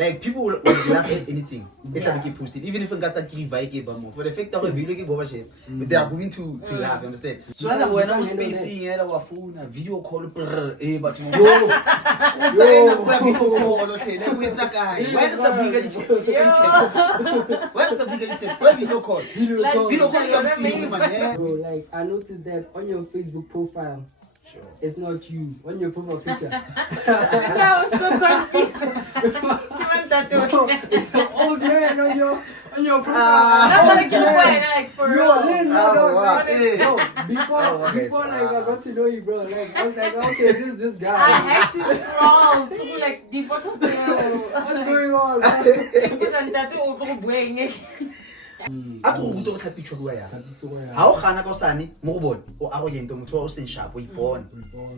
Like people will laugh at anything. It's like get posted, even if it got a more for the fact that we look over shape, but they are going to laugh. You understand? So as when I was spacing, I was phone, a video call, but what's a video call? Say, where's a guy? Where is a bigger check? Where is a bigger check? Where video call? Video call, I'm seeing man. Bro, like I noticed that on your Facebook profile. Sure. It's not you on your profile picture. I was so confused. It's an old man on your profile. I'm gonna kill like for real. Before like I got to know you, bro. Like I was like, okay, this guy. I had to scroll through like the photos. What's going on? Ako go tla picture go ya. Ha o gana ka sane mo go bone o a go yeng motho o seng sharp o ipona.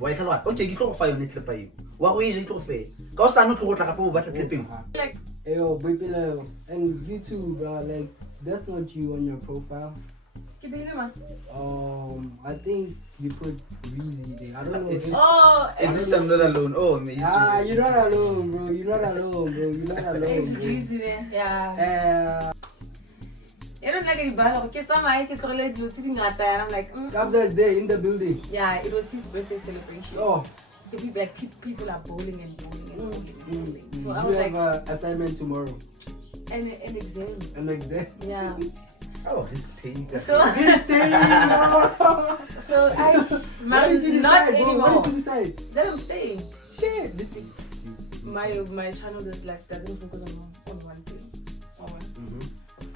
Wa e tlhalwa. Okay, ke tlo go fa yone clip e. Wa go e je tlo go fe. Ka o sane o tlo go tla ka po ba tla clipping. Like yo, baby, and you too, bro. Like that's not you on your profile. I think you put Reezy there. I don't know. This time not alone. Oh, me. You're not alone, bro. You're not alone, bro. You're not alone. It's Reezy there. Yeah. I don't like it, but I'm like, Kabza there in the building. Yeah, it was his birthday celebration. Oh. So people are bowling and bowling. So I was like, have an assignment tomorrow. An exam. An exam? Yeah. Oh, his thing. So I why did you not decide, anymore. Why did you decide? Then I'm staying. Shit. My channel doesn't focus on one thing.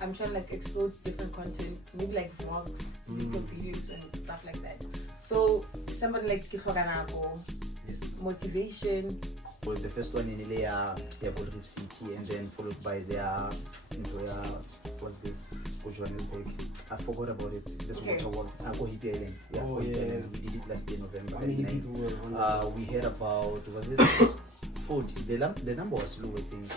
I'm trying to like explore different content, maybe like vlogs, videos and stuff like that. So somebody like Kihoganako, motivation. Well, the first one in Ilea, they have Reef City, and then followed by their what's this? Johannesburg. I forgot about it. This water world. Go Hippie Island. Yeah, we did it last year November. How many people were on that? We heard about was it 40. The number was low, I think.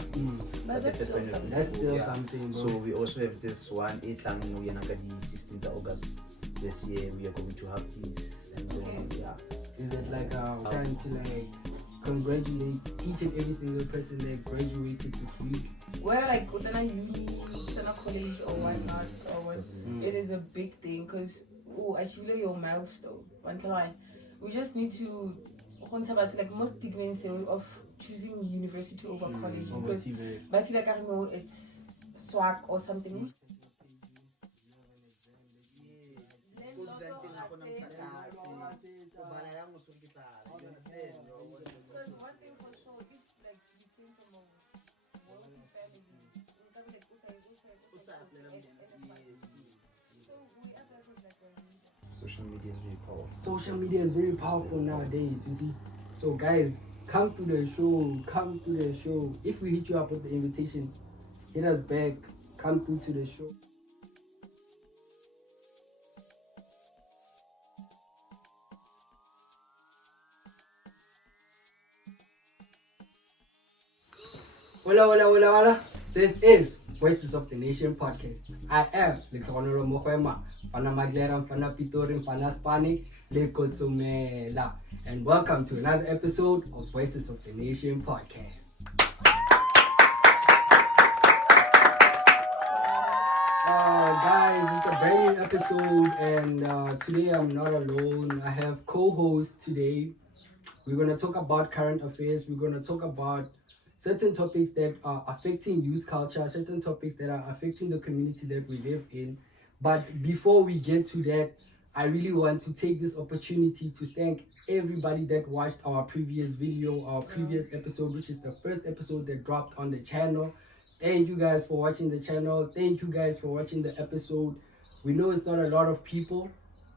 But that's still something. That's still something. So we also have this one 16th of August. This year we are going to have this, and then Is it like trying to like congratulate each and every single person that graduated this week? Well, like within uni, college or whatnot, it is a big thing because achieve your milestone. We just need to like most segments of choosing university over college because I feel like I know it's swag or something. Social media is very powerful. Social media is very powerful nowadays, you see. So guys, come to the show. Come to the show. If we hit you up with the invitation, hit us back. Come through to the show. Hola. This is Voices of the Nation podcast. I am Lekoronolo Mokwema, Fana Magleram, Fana Pitorin, Fana Spani, Lekotsumela. And welcome to another episode of Voices of the Nation podcast. Guys, it's a brand new episode, and today I'm not alone. I have co-hosts today. We're going to talk about current affairs. We're going to talk about certain topics that are affecting youth culture, certain topics that are affecting the community that we live in. But before we get to that, I really want to take this opportunity to thank everybody that watched our previous video, our previous episode, which is the first episode that dropped on the channel. Thank you guys for watching the channel. Thank you guys for watching the episode. We know it's not a lot of people,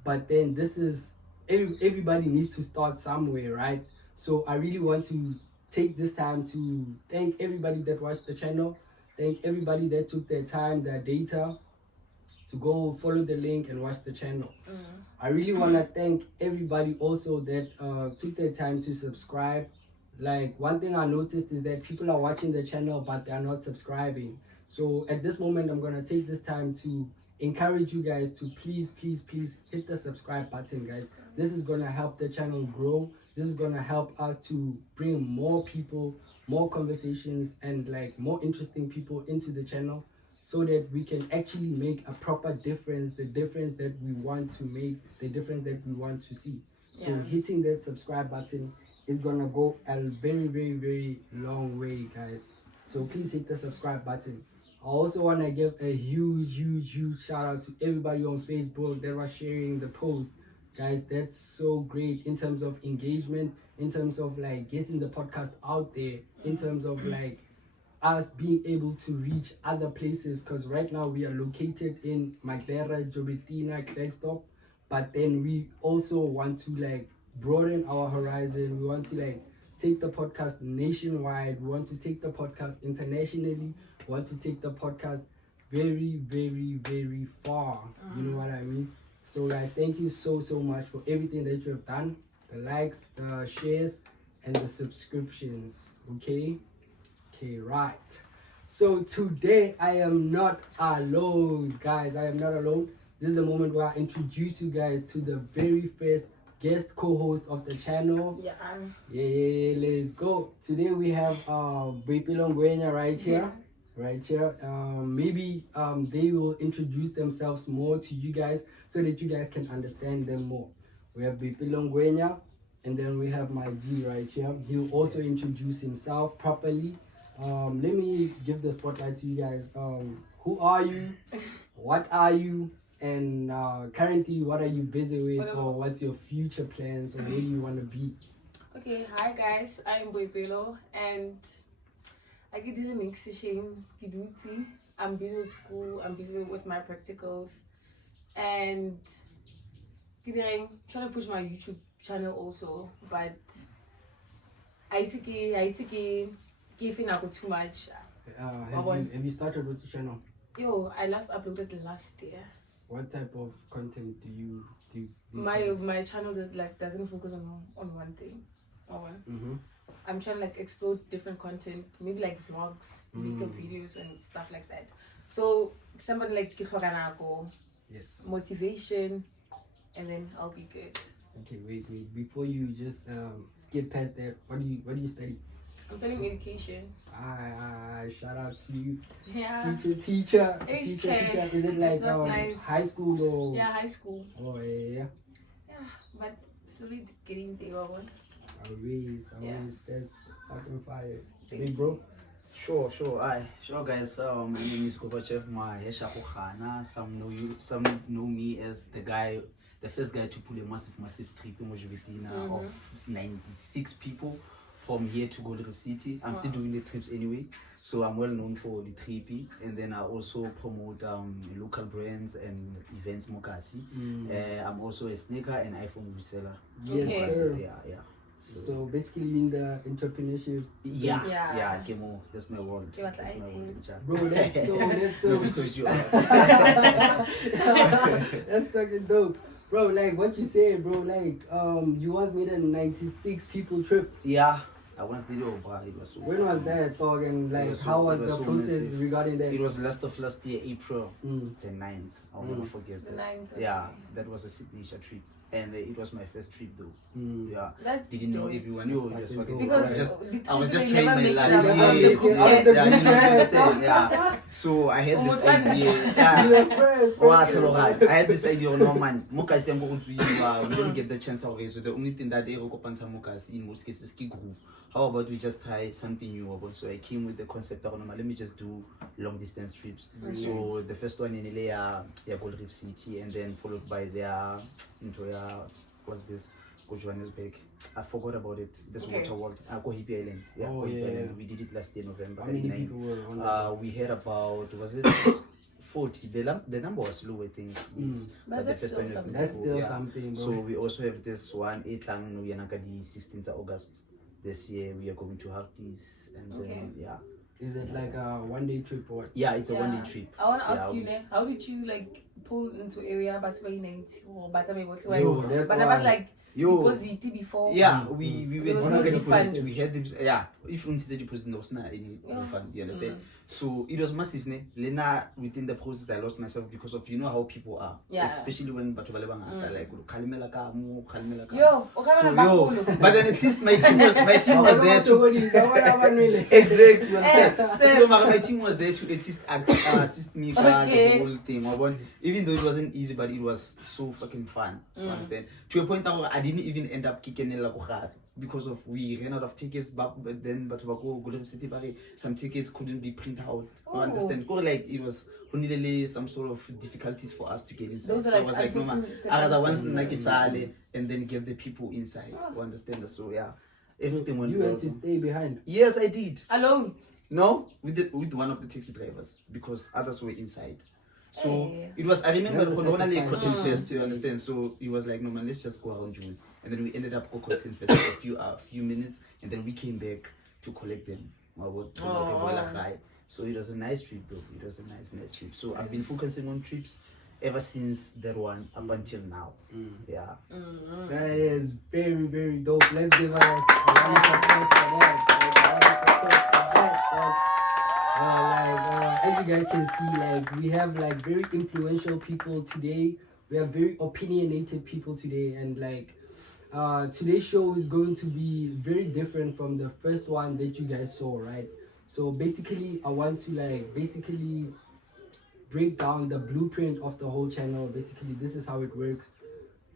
but then this is, everybody needs to start somewhere, right? So I really want to take this time to thank everybody that watched the channel. Thank everybody that took their time, their data to go follow the link and watch the channel. I really want to thank everybody also that took their time to subscribe. Like one thing I noticed is that people are watching the channel but they are not subscribing. So at this moment I'm going to take this time to encourage you guys to please hit the subscribe button, guys. This is going to help the channel grow. This is going to help us to bring more people more conversations and like more interesting people into the channel, so that we can actually make a proper difference, the difference that we want to make, the difference that we want to see. So hitting that subscribe button is gonna go a very, very, very long way, guys. So please hit the subscribe button. I also want to give a huge shout out to everybody on Facebook that was sharing the post. Guys, that's so great in terms of engagement, in terms of like getting the podcast out there, in terms of like us being able to reach other places, because right now we are located in Maglera, Jobetina, Klerksdorp, but then we also want to like broaden our horizon. We want to like take the podcast nationwide. We want to take the podcast internationally. We want to take the podcast very, very, very far. You know what I mean? So guys, thank you so much for everything that you have done, the likes, the shares, and the subscriptions. Okay, right. So today I am not alone, guys. I am not alone. This is the moment where I introduce you guys to the very first guest co-host of the channel. Yeah, let's go. Today we have Boipelo Ngwenya right here. Maybe they will introduce themselves more to you guys so that you guys can understand them more. We have Boipelo Ngwenya, and then we have my G right here. He'll also introduce himself properly. Let me give the spotlight to you guys. Who are you? What are you? And currently, what are you busy with, or what's your future plans, or where do you want to be? Okay, hi guys, I'm Boipelo, and I get doing exhibition, I'm busy with school, I'm busy with my practicals, and I'm trying to push my YouTube channel also, but I see giving out too much. Have you started with the channel? Yo, I last uploaded last year. What type of content do you do? My channel doesn't focus on one thing. I'm trying to like explore different content, maybe like vlogs, makeup videos and stuff like that. So somebody like yes, motivation, and then I'll be good. Okay, wait. Before you just skip past that, what do you study? I'm studying education. Shout out to you. Yeah. Teacher. Is it like nice. high school or? Yeah, high school. Oh yeah. Yeah, but slowly getting there. Always. That's fucking fire. Hey, bro. Sure. Sure, guys. My name is Gobachev Mahesha Kukhana. Some know me as the first guy to pull a massive trip in Mojuvetina of 96 people from here to Gold Reef City. I'm still doing the trips anyway, so I'm well known for the trippy, and then I also promote local brands and events Mokasi. I'm also a sneaker and iPhone reseller. Yes, sir. Yeah. So basically in the entrepreneurship space. Yeah, Kemo, that's my world. That's my world. Bro, that's so that's fucking dope. Bro, like what you said, bro, like you once made a 96 people trip. Yeah, I once did it, but it was so when was that, dog, and like how was the process regarding that? It was last year, April the 9th. I'll never forget that. The 9th, yeah, that was a signature trip. And it was my first trip though. Yeah. Didn't know everyone knew just fucking because I was just trying my life. Yeah. So I had this idea. I had this idea, no man. Mokasi we didn't get the chance already. So the only thing that they recommend Mokasi in most cases is groove. How about we just try something new? So I came with the concept of let me just do long distance trips. So the first one in Ilea, Gold Reef City, and then followed by what's this? Go Johannesburg. I forgot about it. This water world. Go Hippie Island. Yeah, Island. We did it last year, November. How many people were on that? We had about, was it 40? The number was low, I think. But that's still something. That's still something, bro. So we also have this one, 16th of August. This year we are going to have this, and then Is it like a one-day trip or what? Yeah, it's a one-day trip. I want to ask you, how did you like pull into area but by night or but like deposit before. Yeah, we There was were no doing refund. deposits. We had them. Yeah, if we said deposit, there was not any refund. You understand? So it was massive. Ne? Lena, within the process, I lost myself because of how people are. Yeah. Especially when like kalimela ka mo, kalimela ka. Yo, But then at least my team was there to exactly. You understand? So my team was there to at least assist me with the whole thing. Even though it wasn't easy, but it was so fucking fun. You understand? To a point that I didn't even end up kicking because of we ran out of tickets, but then some tickets couldn't be printed out. You understand? Like it was only some sort of difficulties for us to get inside. Those so are I was like, no man, I rather once and then get the people inside. You understand? So yeah, everything went well. You had to stay behind. Yes, I did. Alone? No, with one of the taxi drivers because others were inside. So it was, I remember only Cotton Fest, you understand? So it was like, no man, let's just go around Jews. And then we ended up go Cotton Fest for a few minutes, and then we came back to collect them. So it was a nice trip though. It was a nice trip. So I've been focusing on trips ever since that one up until now. Yeah. That is very, very dope. Let's give us a round of applause for that. As you guys can see, like we have like very influential people today. We have very opinionated people today, and like today's show is going to be very different from the first one that you guys saw, right? So basically, I want to like break down the blueprint of the whole channel. Basically, this is how it works.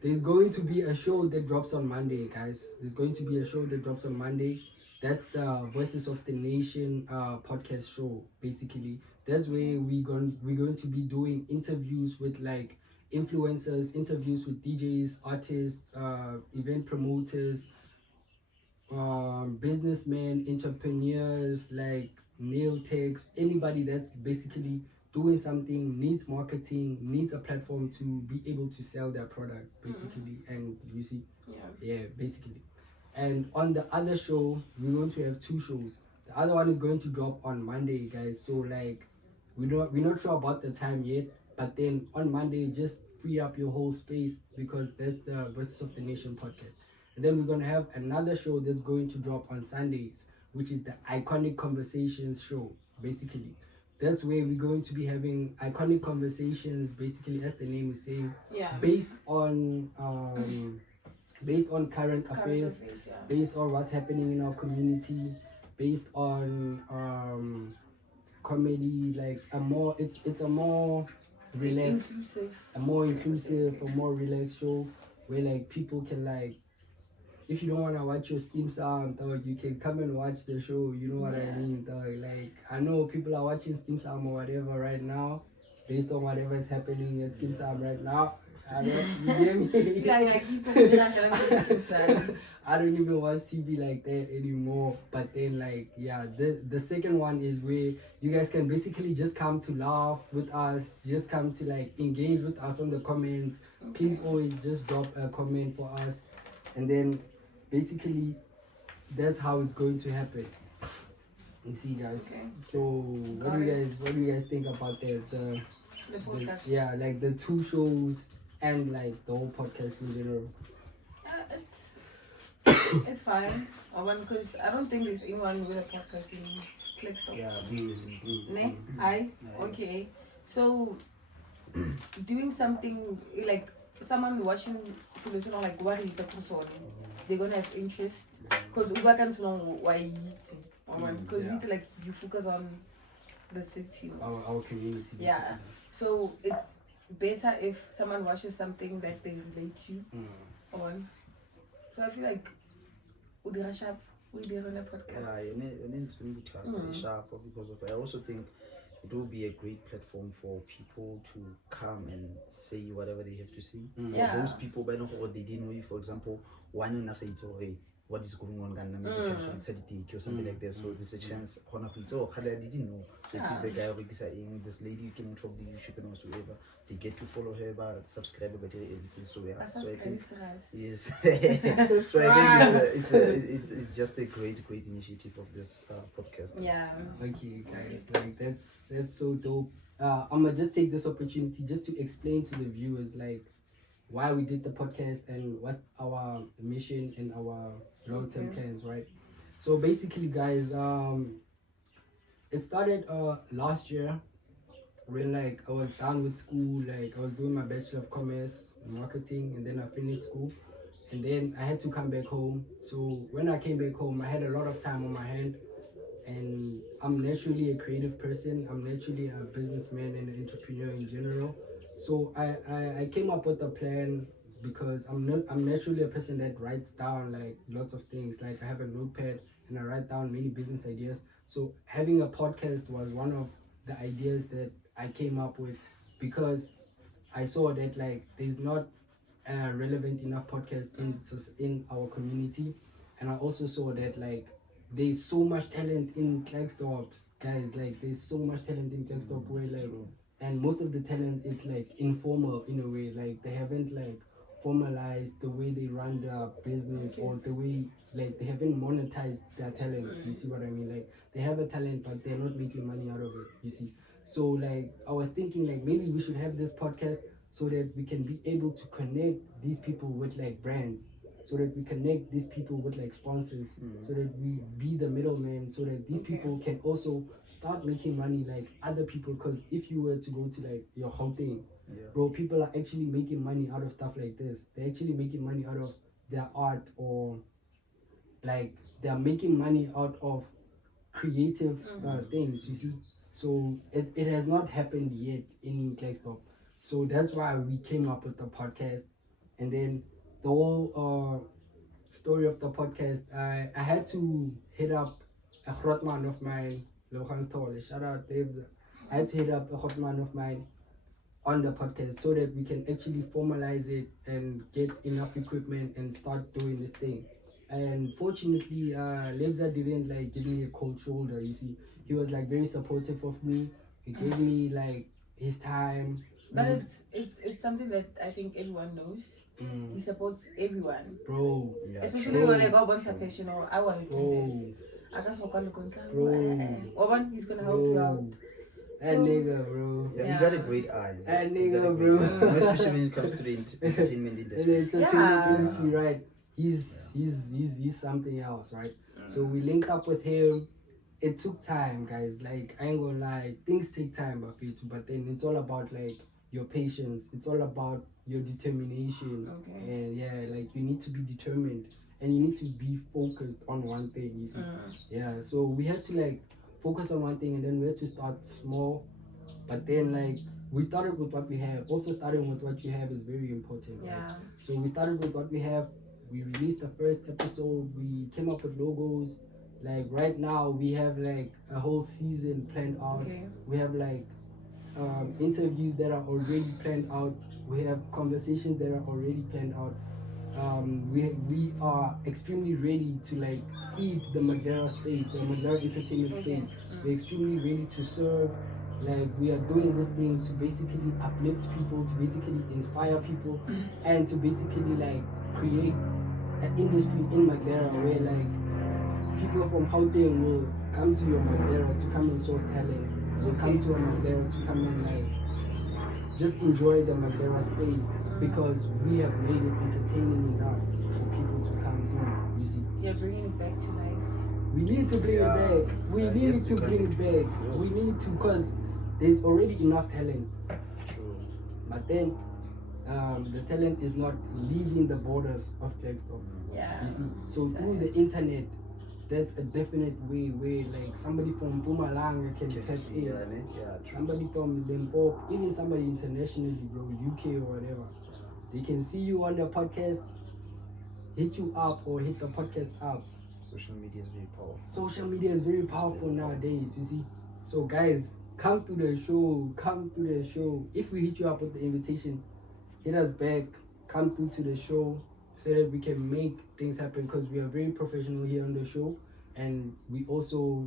There's going to be a show that drops on Monday, guys. There's going to be a show that drops on Monday. That's the Voices of the Nation podcast show. Basically, that's where we're going to be doing interviews with like influencers, interviews with DJs, artists, event promoters, businessmen, entrepreneurs, like nail techs, anybody that's basically doing something, needs marketing, needs a platform to be able to sell their products, basically. And you see, basically. And on the other show, we're going to have two shows. The other one is going to drop on Monday, guys. So like, we're not sure about the time yet, but then on Monday, just free up your whole space because that's the Voices of the Nation podcast. And then we're going to have another show that's going to drop on Sundays, which is the Iconic Conversations show, basically. That's where we're going to be having iconic conversations, basically, as the name is saying, based on current affairs, based on what's happening in our community, based on comedy, like it's a more relaxed, a more inclusive, a more relaxed show where like people can like, if you don't want to watch your Steam Sound, dog, you can come and watch the show. You know what I mean, dog? Like, I know people are watching Steam Sound or whatever right now, based on whatever is happening at Steam Sound right now. I don't, you get me? I don't even watch TV like that anymore. But then, like, yeah, the second one is where you guys can basically just come to laugh with us, just come to like engage with us on the comments. Please always just drop a comment for us, and then basically that's how it's going to happen. You see, guys. So what do you guys think about that? The like the two shows and like the whole podcast in general? It's fine. Because I don't think there's anyone with a podcast in Clickstop. Okay. So doing something like someone watching solution like what is the person, they're gonna have interest because Uber can know why because we need to like you focus on the city, our community. Yeah. So it's better if someone watches something that they relate to on. So I feel like we are sharp. We are on a podcast. Sharp because of. I also think it will be a great platform for people to come and say whatever they have to say. For those people, by now they didn't know, for example, one in say what is going on or something like that. So there's a chance I didn't know. So it is the guy saying this lady came from the YouTube and whatsoever. They get to follow her, but subscribe about everything. So yeah. So I think yes. So I think it's just a great initiative of this podcast. Yeah. Okay, guys, like that's so dope. I'm gonna just take this opportunity just to explain to the viewers, like why we did the podcast and what's our mission and our long-term plans, right? So basically, guys, it started last year when like I was done with school, like I was doing my Bachelor of Commerce in Marketing, and then I finished school, and then I had to come back home. So when I came back home, I had a lot of time on my hand, and I'm naturally a creative person. I'm naturally a businessman and an entrepreneur in general. So I came up with a plan because I'm naturally a person that writes down like lots of things. Like I have a notepad and I write down many business ideas. So having a podcast was one of the ideas that I came up with because I saw that like there's not a relevant enough podcast in our community, and I also saw that like there's so much talent in Klerksdorp, guys. Like there's so much talent in Klerksdorp where like, and most of the talent is like informal in a way. Like they haven't like formalized the way they run their business or the way like they haven't monetized their talent. You see what I mean? Like they have a talent but they're not making money out of it. You see? So like I was thinking like maybe we should have this podcast so that we can be able to connect these people with like brands, so that we connect these people with like sponsors, so that we be the middleman, so that these people can also start making money like other people. Because if you were to go to like your whole thing, bro, people are actually making money out of stuff like this. They're actually making money out of their art, or like they're making money out of creative things, you see. So it has not happened yet in Klerksdorp. So that's why we came up with the podcast. And then the whole story of the podcast, I had to hit up a hotman of mine, shout out Debs. I had to hit up a hotman of mine on the podcast so that we can actually formalize it and get enough equipment and start doing this thing. And fortunately, Lebza didn't like give me a cold shoulder. You see, he was like very supportive of me. He gave me like his time. But it's something that I think everyone knows. He supports everyone, bro. Yeah, especially when I go once a patient or I want to do this. I just walk on the he's gonna help you out. That nigga, bro. Yeah, you got a great eye. That nigga, bro. Especially when it comes to the entertainment industry. The entertainment industry, right? He's something else, right? So we linked up with him. It took time, guys. Like I ain't gonna lie, things take time, but then it's all about like your patience. It's all about your determination. Okay. And yeah, like you need to be determined and you need to be focused on one thing. You see, yeah. So we had to like focus on one thing, and then we had to start small. But then like we started with what we have. Also, starting with what you have is very important. Right? Yeah. So we started with what we have. We released the first episode. We came up with logos. Like right now, we have like a whole season planned out. Okay. We have like interviews that are already planned out. We have conversations that are already planned out. We are extremely ready to like feed the Maglera space, the Maglera entertainment space. We're extremely ready to serve. Like we are doing this thing to basically uplift people, to basically inspire people, and to basically like create an industry in Maglera where like people from Gauteng will come to your Maglera to come and source talent. Will come to your Maglera to come and like just enjoy the Maglera space, because we have made it entertaining enough for people to come through. You see, you're bringing it back to life. We need to bring it back. We need to bring it back. We need to, because there's already enough talent. True. But then the talent is not leaving the borders of Klerksdorp. Yeah. You see, so through the internet, that's a definite way where like somebody from Mpumalanga can tap in. Yeah, Somebody from Limpopo, even somebody internationally, bro, UK or whatever, they can see you on the podcast, hit you up or hit the podcast up. Social media is very powerful. Social media is very powerful nowadays, you see. So guys, come to the show. Come to the show. If we hit you up with the invitation, hit us back. Come through to the show so that we can make things happen, because we are very professional here on the show, and we also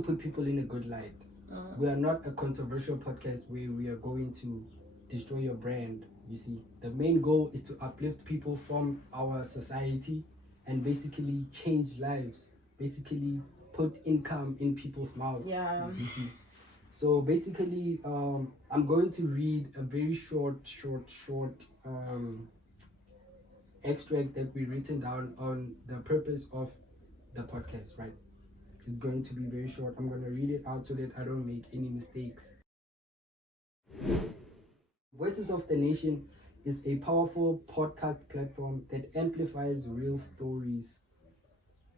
put people in a good light. We are not a controversial podcast where we are going to destroy your brand. You see, the main goal is to uplift people from our society and basically change lives, basically put income in people's mouths. Yeah. You see, So basically, I'm going to read a very short extract that we written down on the purpose of the podcast, right? It's going to be very short. I'm going to read it out so that I don't make any mistakes. Voices of the Nation is a powerful podcast platform that amplifies real stories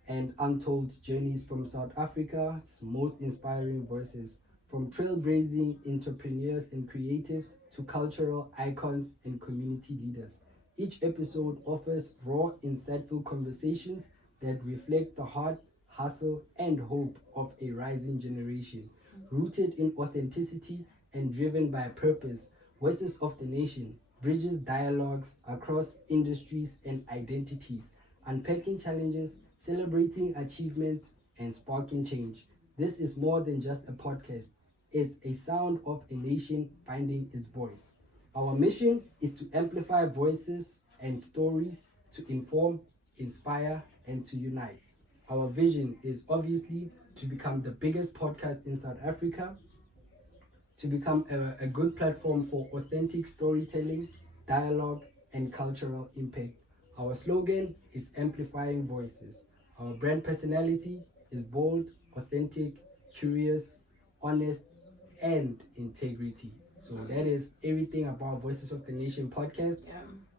and untold journeys from South Africa's most inspiring voices, from trailblazing entrepreneurs and creatives to cultural icons and community leaders. Each episode offers raw, insightful conversations that reflect the heart, hustle, and hope of a rising generation. Rooted in authenticity and driven by purpose, Voices of the Nation bridges dialogues across industries and identities, unpacking challenges, celebrating achievements, and sparking change. This is more than just a podcast. It's a sound of a nation finding its voice. Our mission is to amplify voices and stories, to inform, inspire, and to unite. Our vision is obviously to become the biggest podcast in South Africa, to become a good platform for authentic storytelling, dialogue, and cultural impact. Our slogan is amplifying voices. Our brand personality is bold, authentic, curious, honest, and integrity. So that is everything about Voices of the Nation podcast.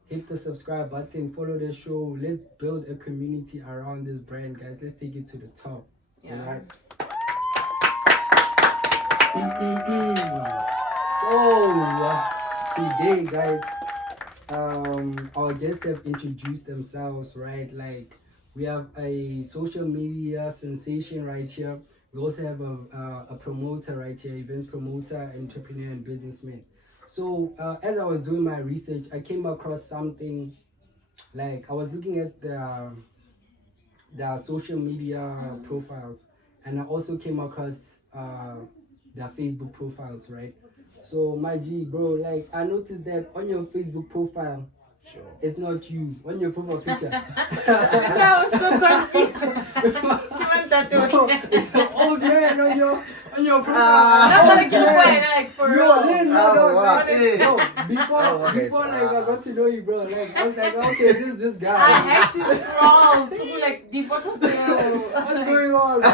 Hit the subscribe button, follow the show. Let's build a community around this brand, guys. Let's take it to the top. All right. So today, guys, our guests have introduced themselves, right? Like, we have a social media sensation right here. We also have a promoter right here, events promoter, entrepreneur, and businessman. So as I was doing my research, I came across something. Like, I was looking at their social media profiles, and I also came across their Facebook profiles, right? So my G, bro, like, I noticed that on your Facebook profile, it's not you on your profile picture. I was so confused. It's an old man on your profile. I'm gonna get away, like, for real. Before like I got to know you, bro. Like, I was like, okay, this guy. I had to scroll through like the photos. What's going on, bro?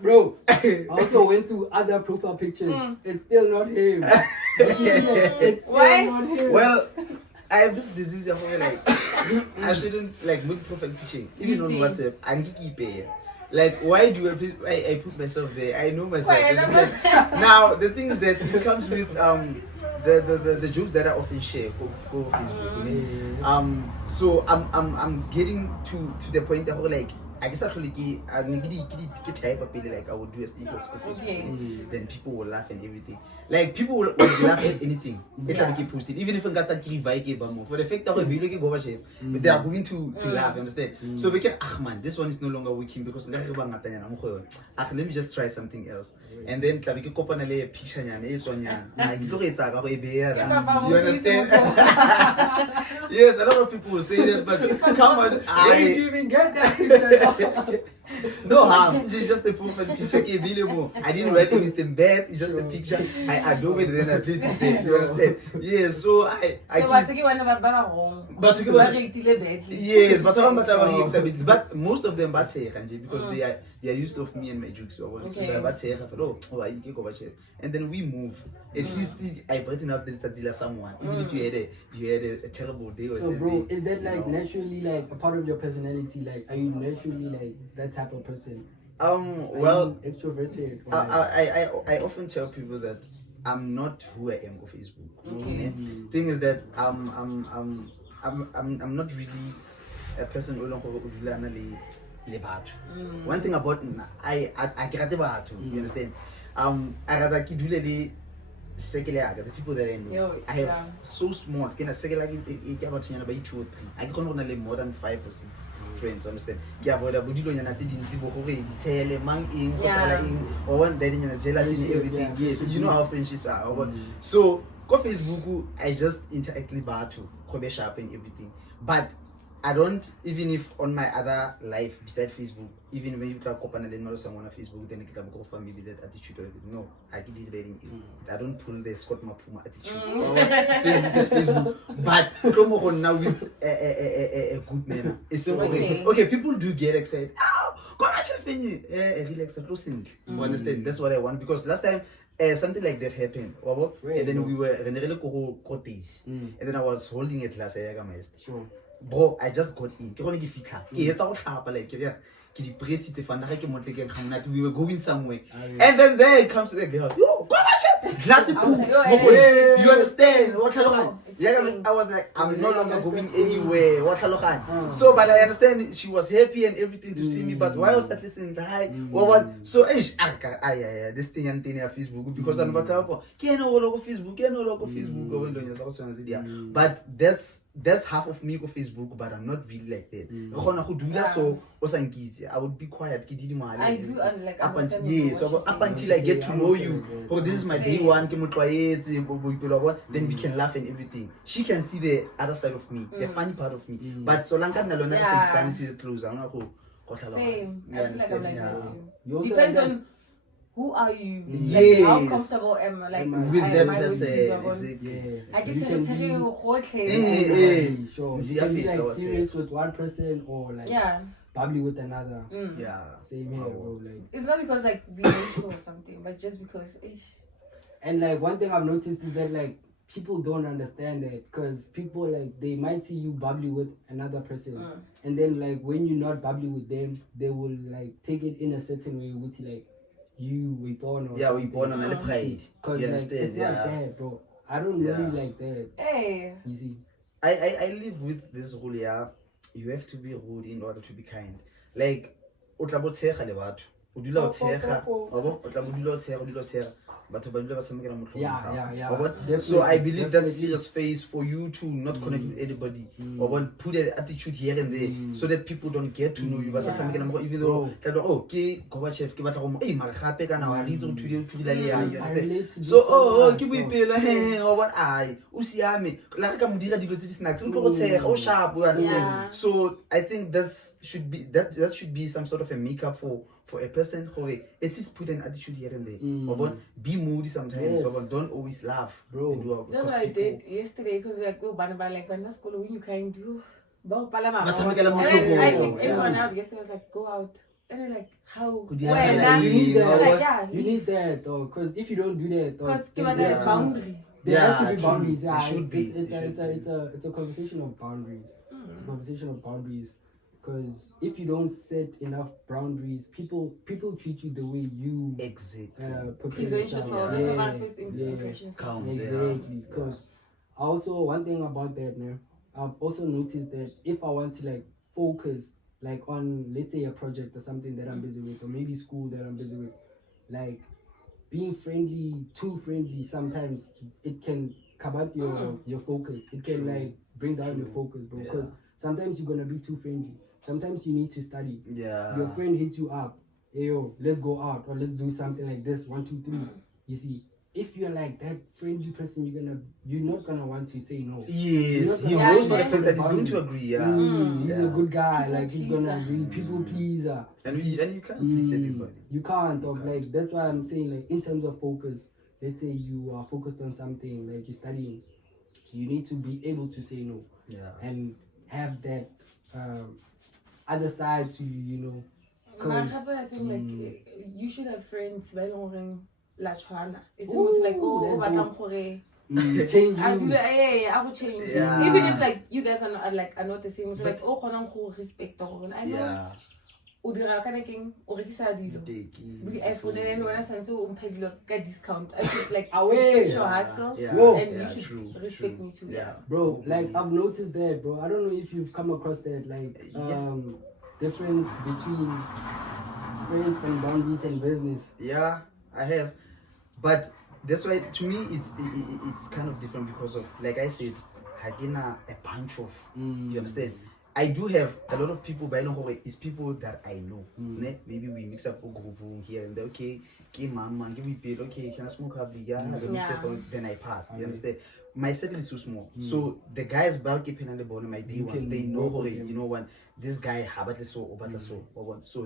Bro, I also went through other profile pictures. It's still not him. It's still not him. Well, I have this disease of like I shouldn't like make profile picture even on WhatsApp. I'm geeky. Like, why do I put myself there? I know myself. Like, now the thing is that it comes with the jokes that I often share for Facebook. So I'm getting to the point that like, I guess actually type of like I would do a status for Facebook, then people will laugh and everything. Like, people will laugh at anything. Get posted, even if I got a for the fact that we go but they are going to laugh. Understand? So we can man, this one is no longer working because let me just try something else. And then we can copy a picture. You understand? Yes, a lot of people will say that, but come on, Where did you even get that picture? No harm, it's just a profile picture. I didn't write anything bad, it's just a picture. I do it, then I placed it there. You understand? Yes, so I yes, but most of them because they are used of me and my jokes. And then we move. At least I brighten up the someone, even if you had a terrible day or something. So bro, is that like naturally like a part of your personality? Like, are you naturally like that type of person? Well, extroverted. I often tell people that I'm not who I am on Facebook. Thing is that I'm not really a person who one thing about I get you understand? I rather the people that I know. I have so small. I can't more than 5 or 6 friends. Understand? Or one jealousy and everything. Yes, you know how friendships are. So go Facebook, I just interact with sharp and everything. But I don't, even if on my other life beside Facebook, even when you talk about someone on Facebook, then you can go for maybe that attitude or everything. No, I can do that. I don't pull the Scott Mapuma attitude. Facebook is Facebook. But come on now with a good manner. It's so okay, people do get excited. Oh, come on, relax, closing. You understand? That's what I want, because last time something like that happened. And then we were and then I was holding a class. Sure. Bro, I just got in. We were going somewhere. And then there it comes to the girl. Yo, go glassy poop. You understand? I was like, I'm no longer going anywhere. So, but I understand she was happy and everything to see me. But why was that listening to hi? So, this thing and thing Facebook, because I'm about to Facebook. But that's half of me on Facebook, but I'm not really like that. So I would be quiet. I do understand. Yes, so up until I get to know you. Oh, this is my day one. Then we can laugh and everything. She can see the other side of me, the funny part of me. But so long as I say close, I'm not same. I feel like I'm like that too. You Depends on who are you? Yes. Like, how comfortable am I? Like, with them, I that's Yeah. I So get you to can tell be- you, Sure. See, You I can be feel like that was serious with one person or like yeah. bubbly with another. Yeah. Same here, bro. Like, It's not because like we emotional or something, but just because. and like one thing I've noticed is that like people don't understand that, because people like they might see you bubbly with another person, and then like when you're not bubbly with them, they will like take it in a certain way, which like you we born or Yeah, we born on a pride. because You like understand? it's not that, bro. I don't know you like that. Hey. You see. I live with this rule, yeah. You have to be rude in order to be kind. Like, o tla bo tshega le batho. O dula o tshega, o tla bo dula o tshega. Batho ba dula ba tshamekela mo tlhogong ga gago. Definitely, So I believe that definitely. serious phase for you to not connect with anybody, or put an attitude here and there, so that people don't get to know you. But even though okay, go chef, ke batla go mara gape kana wa ritse go thudile le ya, you understand? So ke boipela o bona ai o siame la re ka mo dira dilo tse di snacks o tlo go tshega o sharp, you understand? So I think that should be some sort of a makeup for a person who at least put an attitude here and there. Be moody sometimes, but don't always laugh. Bro. That's what I did yesterday, because like when I school when you can't do I kicked everyone out yesterday. I was like, go out. And they're like, how? You need that. You need that, though, because if you don't do that, because there's boundary. There has to be true. boundaries. There should be. It's a conversation of boundaries. It's a conversation of boundaries. Because if you don't set enough boundaries, people treat you the way you present yourself. That's what our first impression counts. Exactly. Because also one thing about that, man, I've also noticed that if I want to like focus like on, let's say, a project or something that I'm busy with, or maybe school that I'm busy with, like being too friendly sometimes it can cover your focus. It can like bring down your focus, bro. Because sometimes you're gonna be too friendly. Sometimes you need to study. Your friend hits you up. Hey, yo, let's go out, or let's do something like this. 1, 2, 3. You see, if you're like that friendly person, you're not gonna want to say no. Yes, he knows for the fact that he's going to agree. He's a good guy. Like he's gonna agree. People pleaser. And you can't please everybody. You can't. Like that's why I'm saying, like, in terms of focus, let's say you are focused on something, like you're studying, you need to be able to say no. And have that other side to you, I think like you should have friends by La Chwana. It's almost like change I will change. Even if like you guys are not the same. It's like respect I know dira kana keng o rekisa dilo buli iPhone and when I send so get discount. I should like respect your hustle and you should respect me too. Bro, like I've noticed that, bro. I don't know if you've come across that, like difference between friends and boundaries and business. Yeah, I have, but that's why to me it's kind of different because of, like I said, a bunch of you understand. I do have a lot of people, but I know it's people that I know. Maybe we mix up a group here and there. Okay, mama, give me bill. Okay, can I smoke up the then I pass. You understand? my circle is too small. So the guys bulky pen and the bottom my day ones, they know how you know when this guy habatly so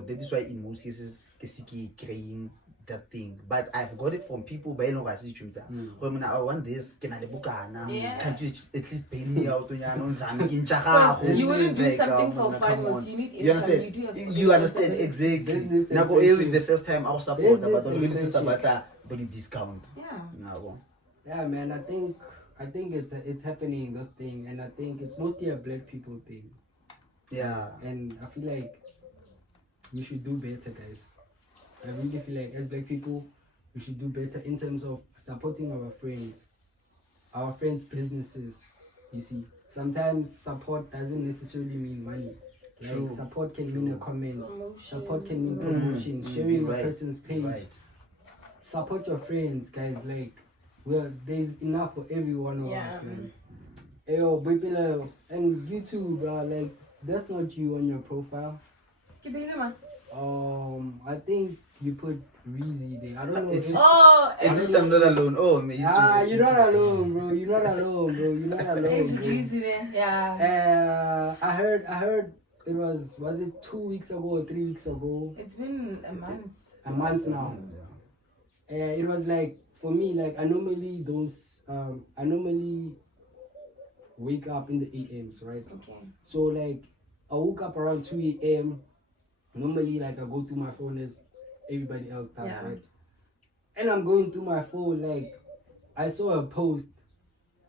that is why in most cases Kesiki creating that thing. But I've got it from people by no situations. When I want this, can I can't you at least pay me out on you wouldn't do something for fun was you need income, you understand exactly. Now go is the first time I was support but really it's about the discount. Yeah man, I think it's happening this thing, and I think it's mostly a black people thing. Yeah. And I feel like we should do better, guys. I really feel like as black people, we should do better in terms of supporting our friends' businesses. You see, sometimes support doesn't necessarily mean money. Like support can mean a comment, support can mean promotion, sharing a person's page. Support your friends, guys. Like, well, there's enough for every one of us, man. Yo, Bipila, and you too, bro. Like, that's not you on your profile. I think you put Reezy there. I don't know. At least I'm not alone. Oh, man. You're not alone, bro. You're not alone, bro. You're not alone. It's Reezy there. Yeah. I heard it was it 2 weeks ago or 3 weeks ago? It's been a month. A month now. It was like, for me, like I normally wake up in the AMs, right? Okay. So like I woke up around 2 a.m. Normally, like I go through my phone as everybody else does, right? And I'm going through my phone, like I saw a post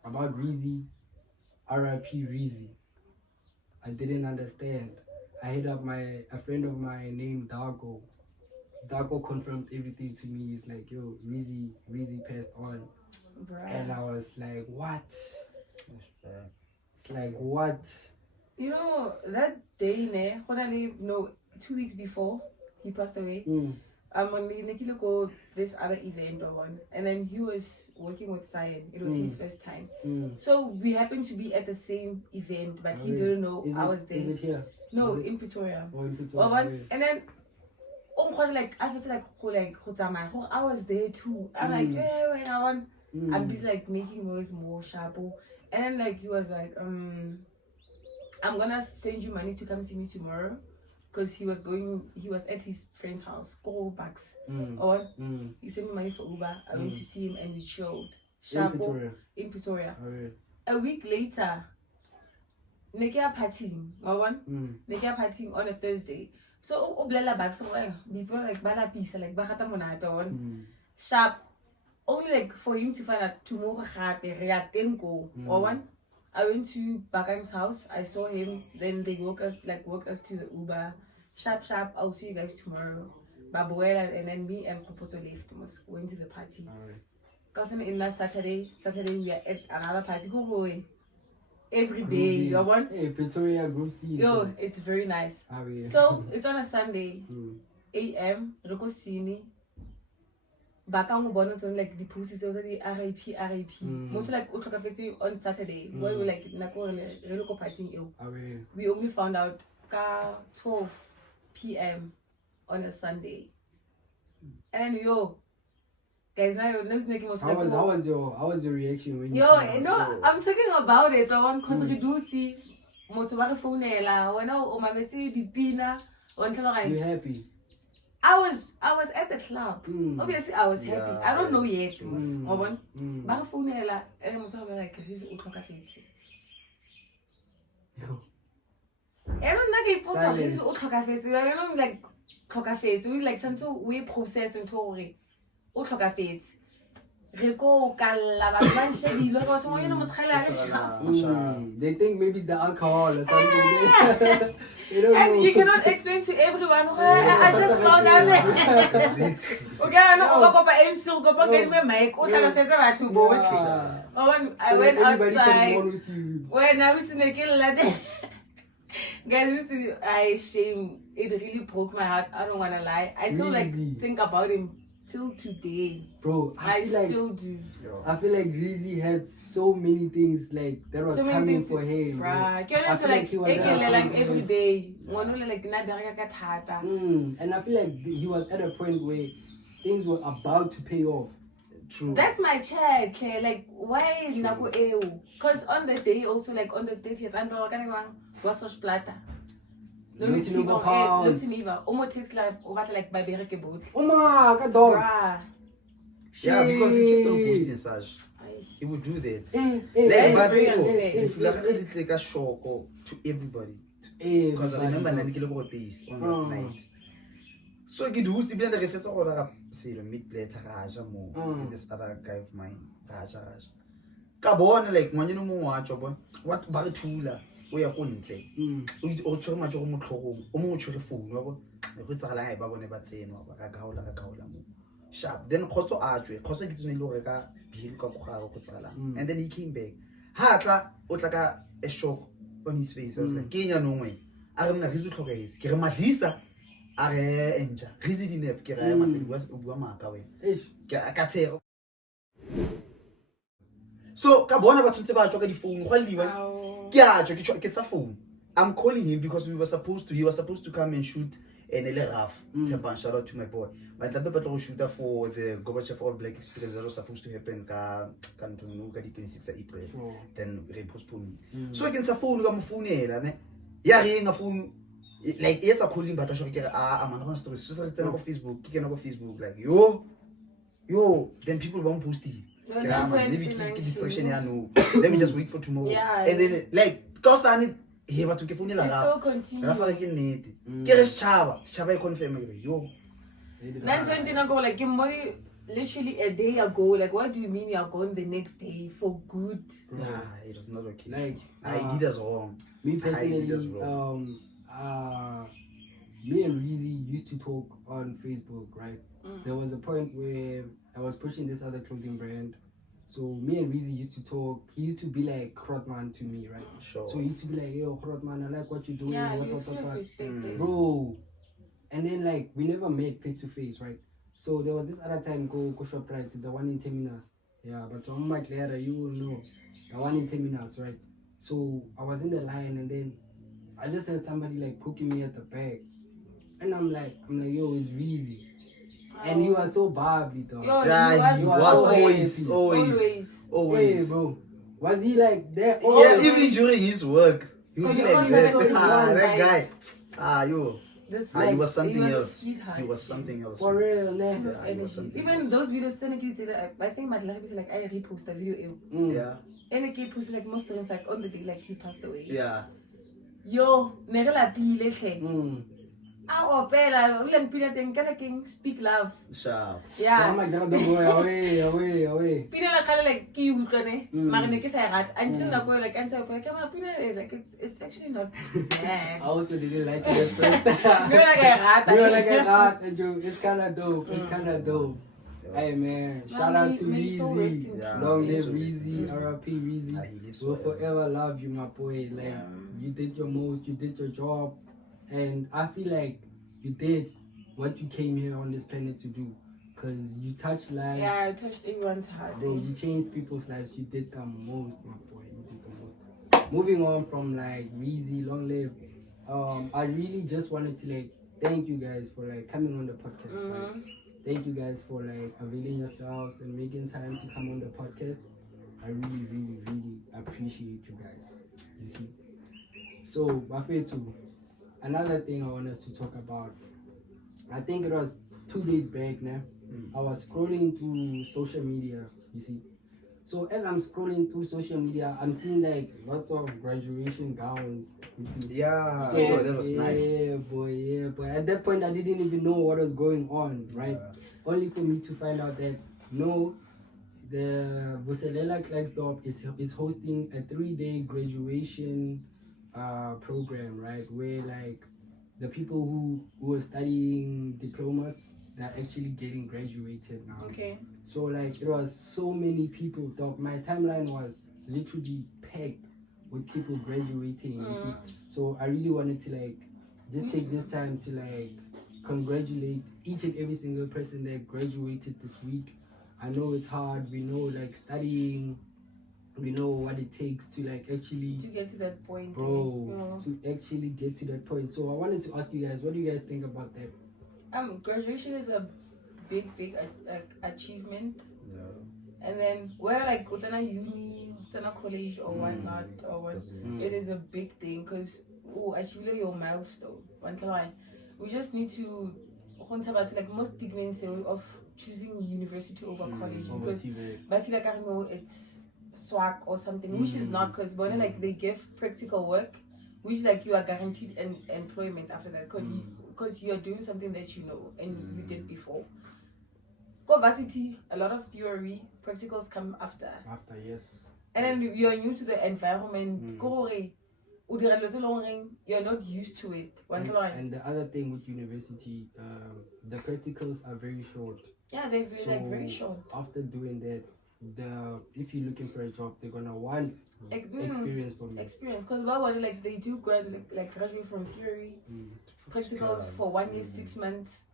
about Reezy, RIP Reezy. I didn't understand. I hit up a friend of mine named Darko. Darko confirmed everything to me. He's like, yo, Reezy passed on. Bruh. And I was like, what? It's like, what? You know, that day, 2 weeks before he passed away, on this other event or one, and then he was working with Cyan. It was his first time. So we happened to be at the same event, but he didn't know I was there. Is it here? No, in Pretoria. Oh, in Pretoria. And then I felt like I was there too. I'm like, I'm busy like making noise more sharp. And then like he was like, I'm gonna send you money to come see me tomorrow. Because he was at his friend's house, Bucks. He sent me money for Uber. I went to see him and we chilled. In Pretoria. Oh, yeah. A week later, Nekia partying on a Thursday. So Ublela back so people like bala pizza like bahata monata on sharp. Only like for him to find out tomorrow I went to Bakan's house. I saw him. Then they walked us to the Uber. Sharp. I'll see you guys tomorrow. Babuela and then me and Kopoto left. Went to the party. Cousin in last Saturday we are at another party. Go away. Every day. You want? Hey, Pretoria Group C. Yo, it's very nice. So it's on a Sunday. AM. Roko Sini. Bakang bonus on like the pussy so the RIP. Most like on Saturday. Where we like local partying ill. We only found out 12 p.m. on a Sunday. And then guys, now how was your reaction when you I'm talking about it. I want cause reduti. Most of phone when you happy? I was at the club. Obviously, I was happy. I don't know yet. I don't like some we process and tori. They think maybe it's the alcohol or something. And you cannot explain to everyone. I just found out. Okay, I went outside. When I was in the guys, it really broke my heart. I don't wanna lie. I still think about him till today, bro. I still do. I feel like Reezy had so many things like that was coming for him. Right. I feel like he was every day. And I feel like he was at a point where things were about to pay off. True. That's my check. Okay? Like, why nako eo? Because on the day, also, like, on the 30th, I'm was for splatter. No need to go. Omo takes like by bereke boat. Oma, ka dog. Yeah, because he keep on posting such. He would do that. Like, but if you it's like a shock to everybody. Because I remember Nanikilo got this on that night. So I get who's the blender if it's all up. See the mid plate Raja more than this other guy of mine. Raja. Kabon like when you know more what about Tula? We are on play. We also much of much phone. It's a lie about never say no, but I go sharp. Then also archery, also gets in the and then he came back. Hatla, Otlaka, a shock on his face. I was like, Kenya no way. I don't know his cookies. Kiramatisa, are enja. Reezy didn't have was Uguamaka. I can't say. So, Cabona was to about the phone while you were. Yeah, gets a phone. I'm calling him because he was supposed to come and shoot an LRF. Shout out to my boy. But the people shooter for the Gorbachev All Black experience that was supposed to happen the 26th of April. Then they postponed. So against a phone, I'm a phone. Yeah, a phone. Like, it's a calling, but I should get I'm on story. So it's on Facebook, kicking over Facebook, like, yo, then people won't post it. Maybe kick distraction. Let me just wait for tomorrow. Yeah, and then, like, because I need. He was to give me still continue. Chava confirm yo. That's when I go like literally a day ago. Like, what do you mean you are going the next day for good? Nah, it was not okay. Like, I did us wrong. Me personally, me and Reezy used to talk on Facebook, right? There was a point where I was pushing this other clothing brand. So me and Reezy used to talk. He used to be like Krotman to me, right? Sure. So he used to be like, yo, Krotman, I like what you're doing. Yeah, what. Bro. And then like we never met face to face, right? So there was this other time go shop right, the one in Terminus. Yeah, but I'm much later, you will know. The one in Terminus, right? So I was in the line and then I just heard somebody like poking me at the back. And I'm like, yo, it's Reezy. And you are so bubbly, though. Yeah, he was always. Hey, bro. Was he like there? Yeah, even during his work. He would be like that guy. Yo. He was something else. He was something else. For real, even those videos, I think my life is like, I repost a video. Yeah. And I posted like most times like on the day like he passed away. Yeah. Yo, negala pile. Oh, Bella, we and Pina think speak love. Sharp. Yeah. I'm like, away. Pina like cute, Marineke Sarat. Until I go like answer Pina like it's actually not bad. I also didn't like it at first. You're like a rat. You're like a rat, and it's kinda dope. Hey man, shout out to Reezy. Long live Reezy, RIP Reezy. We'll forever love you, my boy. Like you did your most, you did your job. And I feel like you did what you came here on this planet to do. Because you touched lives. Yeah, I touched everyone's heart. Bro, you changed people's lives. You did the most, my boy. You did the most. Moving on from like Reezy, long live. I really just wanted to like thank you guys for like coming on the podcast. Right? Thank you guys for like availing yourselves and making time to come on the podcast. I really appreciate you guys. You see. So, Buffet too. Another thing I want us to talk about, I think it was 2 days back now, I was scrolling through social media, you see. So as I'm scrolling through social media, I'm seeing like lots of graduation gowns, you see. Yeah, so, that was nice. Yeah, boy. At that point, I didn't even know what was going on, right? Yeah. Only for me to find out that, the Vuselela Klerksdorp is hosting a 3-day graduation program, right, where like the people who are studying diplomas, they're actually getting graduated now. Okay. So like it was so many people. Dog, my timeline was literally packed with people graduating. You see? So I really wanted to like just take this time to like congratulate each and every single person that graduated this week. I know it's hard. We know like studying. We know what it takes to like actually to get to that point, bro. To actually get to that point. So I wanted to ask you guys, what do you guys think about that? Graduation is a big achievement. And then where like what's uni, what's college or whatnot or what, it is a big thing because achieve your milestone. We just need to like most segments of choosing university over college because I feel like I know it's swag or something, which is not, because when like they give practical work, which like you are guaranteed employment after that because you are doing something that you know and you did before. Go varsity, a lot of theory, practicals come after. After, yes. And then you're new to the environment. You're not used to it. And the other thing with university, the practicals are very short. Yeah, they're like very short. After doing that, if you're looking for a job, they're gonna want experience from you. Experience, because like they do graduate from theory, practicals for 1 year, 6 months.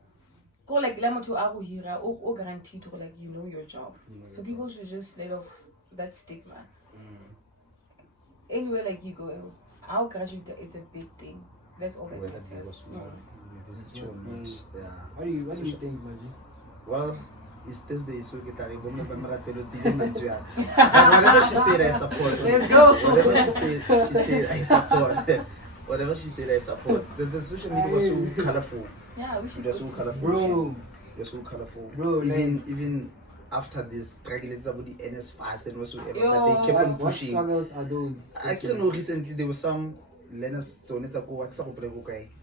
Go like Lamato Aru Hira or guaranteed to like you know your job. So people should just let off that stigma. Anywhere like you go, our graduate, it's a big thing. That's all that matters. University or not. Yeah. What do you think, Maji? Well, it's Thursday, so get a whatever she said, I support. Let's go. Whatever she said, I support. Whatever she said, I support. The social media was so colorful. Yeah, which is so colorful. Bro. You're so colorful. Bro, even after this struggles about the NS fast and whatsoever, Yo, but they kept on What pushing. struggles are those? I can know recently there was some learners so let's go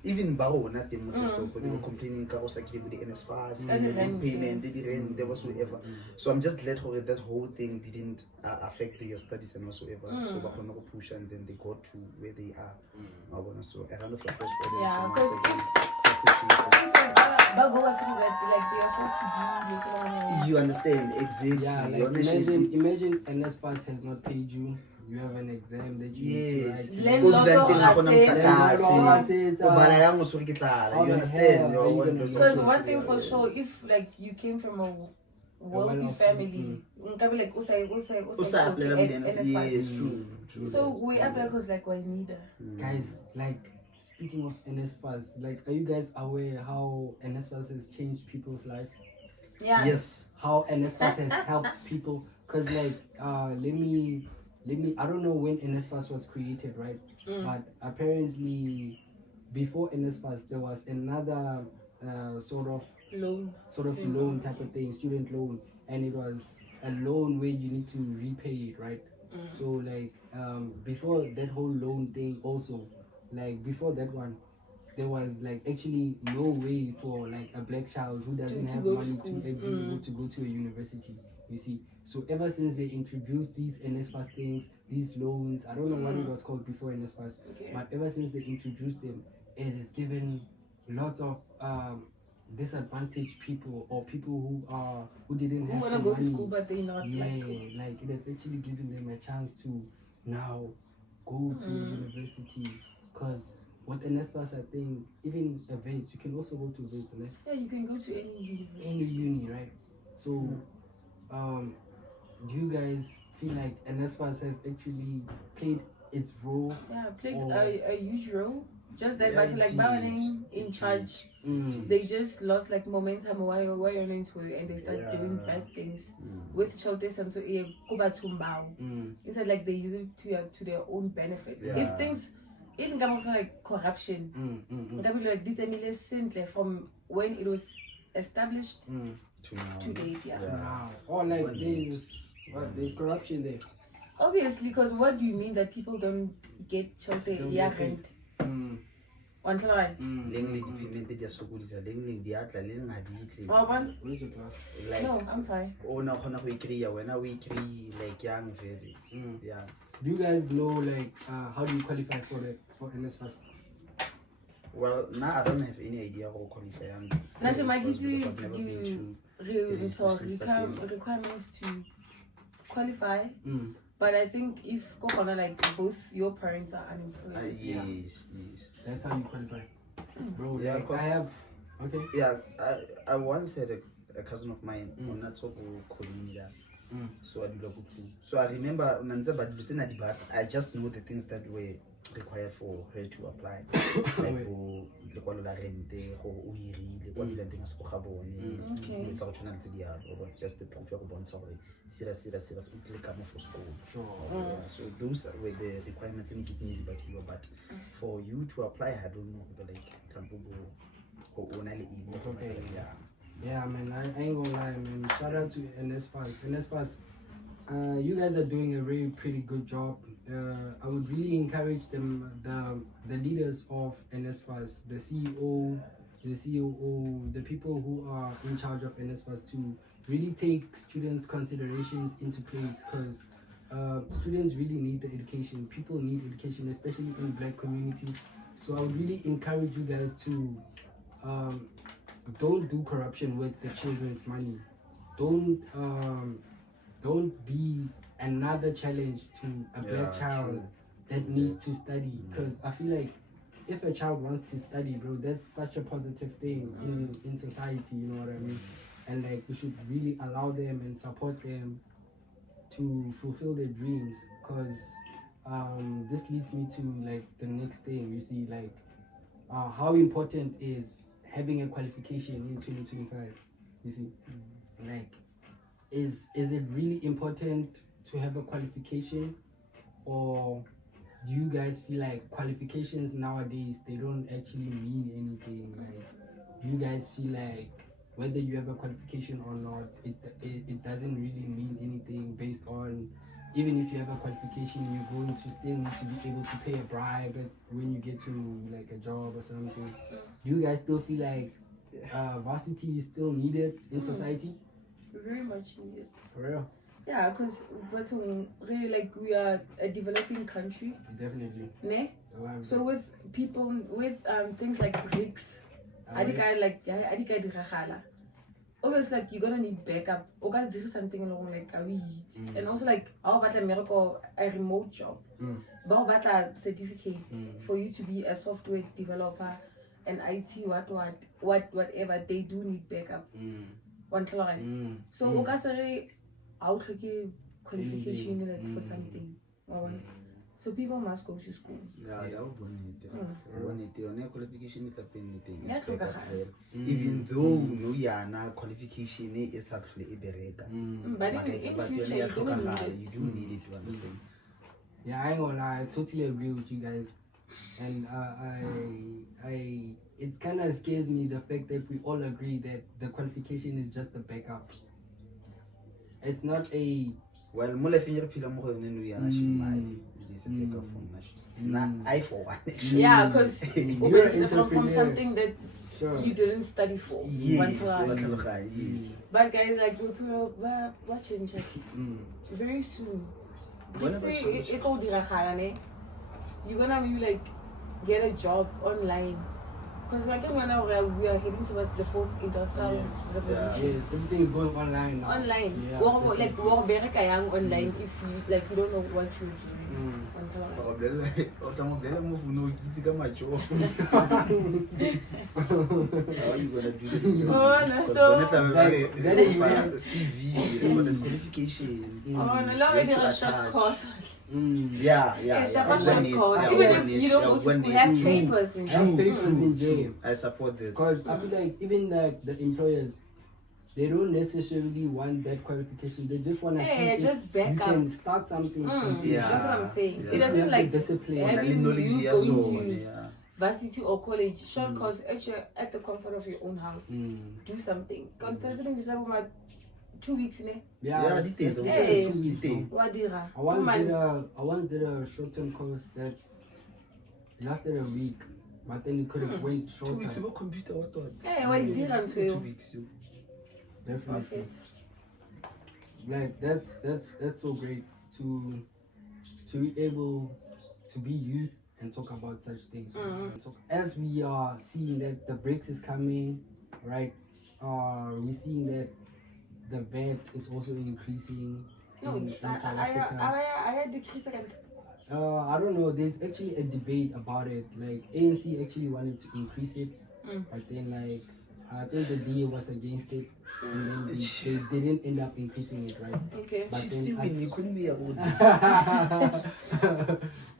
even Baro not the but they were complaining about the NS fast and the payment, they didn't there whatsoever. So I'm just glad for that whole thing didn't affect their studies and whatsoever. So we're gonna push and then they got to where they are. So a round of applause for them. Yeah, because but go through that, like they are forced to do. You understand exactly. Yeah, like imagine NSFAS has not paid you. You have an exam that you need to write. You understand? Because one thing for sure, if like you came from a wealthy family, like yes, true. So we apply because like we need guys, like speaking of NSFAS, like are you guys aware how NSFAS has changed people's lives? Yeah. Yes. How NSFAS has helped people? Because like let me I don't know when NSFAS was created, right? But apparently before NSFAS there was another sort of loan type of thing, student loan, and it was a loan where you need to repay it, right? So like before that whole loan thing also, like before that one, there was like actually no way for like a black child who doesn't have money to be able to go to a university, you see. So ever since they introduced these NSFAS things, these loans, I don't know what it was called before NSFAS, but ever since they introduced them, it has given lots of disadvantaged people or people who didn't have want to go to school but they not like it has actually given them a chance to now go to university. Because what NSFAS, I think, even events, you can also go to events, right? Yeah, you can go to any university. Any uni, right? So do you guys feel like NSFAS has actually played its role? Yeah, played a huge role. Just that, but like Bawaning in charge, they just lost like momentum while you're into it, and they start doing bad things with children and so instead like they use it to their own benefit. If things even comes like corruption, like this from when it was established to date, Wow. Or like there's corruption there. Obviously, because what do you mean that people don't get children rent? One time. No, I'm fine. Yeah. Do you guys know like how do you qualify for NSFAS? Well, now I don't have any idea how qualify. Requirements to qualify. But I think if like both your parents are unemployed, yes, that's how you qualify, bro. Yeah, like, I have. Okay. Yeah, I once had a cousin of mine on that top calling me that. So I do look too. So I remember I just know the things that were required for her to apply, like lekwalo la rente gore o hirile kwa dulang teng a se go ga bone dilo tsa go tshwana le tse di yalo just the proof ya go bontsha gore serious o tlile ka mo for school. So those were the requirements in kitchen but you but for you to apply I don't know like tambubo go ona le yeah man, I ain't gonna lie man, shout out to NSFAS. You guys are doing a really pretty good job. I would really encourage them, the leaders of NSFAS, the CEO, the COO, the people who are in charge of NSFAS to really take students' considerations into place, because students really need the education. People need education, especially in black communities. So I would really encourage you guys to don't do corruption with the children's money. Don't be another challenge to a black child that needs to study, because I feel like if a child wants to study, bro, that's such a positive thing in society, you know what I mean? And like we should really allow them and support them to fulfill their dreams, because this leads me to like the next thing. You see, like how important is having a qualification in 2025? You see, like is it really important to have a qualification, or do you guys feel like qualifications nowadays they don't actually mean anything? Like, do you guys feel like whether you have a qualification or not, it doesn't really mean anything, based on even if you have a qualification, you're going to still need to be able to pay a bribe when you get to like a job or something? Do you guys still feel like varsity is still needed in society? Very much needed. For real? Yeah, because really like we are a developing country. Definitely. Ne? So with people with things like BRICS, obviously like you're gonna need backup. Or guys do something along like a weed. And also like how about a remote job. How about a certificate for you to be a software developer and IT whatever, they do need backup. So I'll take a qualification like for something. So people must go to school. Qualification even though no yana qualification is actually a bereka. But in future you do need it to understand. Yeah, I ain't gonna lie, I totally agree with you guys. And it kind of scares me the fact that we all agree that the qualification is just a backup. It's not a well, mole finger pila mo yone no yana shimai is a backup from national. I for one. Yeah, because you're from something that sure. you didn't study for. Yes. Yes. But guys, like we're watching just very soon. You're gonna be like get a job online. Because like when we are heading towards the fourth industrial revolution. Yes, everything's going online now. Online. Yeah, like online if you like you don't know what you're doing. How are you gonna do it? Oh no, so that is CV, the qualification. Oh no, now we a short course. Yeah. Short course. Even if you don't go to school, have papers and shit. I support that. Because I feel like even like the employers, they don't necessarily want that qualification. They just want to see just back you up. can start something. Yeah, that's what I'm saying. Yeah. It doesn't like discipline. having you So, going to varsity or college. Short course, actually at the comfort of your own house. Do something. Considering this about 2 weeks in Yeah, this is what did I once did a short-term course that lasted a week, but then it could have went 2 weeks shorter. ago, computer, what? Yeah, what did I 2 weeks. Definitely. Like that's so great to be able to be youth and talk about such things. So as we are seeing that the BRICS is coming, right? We're seeing that the VAT is also increasing. No, in South Africa. I had decrease again. I don't know. There's actually a debate about it. Like ANC actually wanted to increase it, but then like I think the DA was against it. And then they didn't end up increasing it, right? Okay. But Chiefs then you couldn't be a ODB.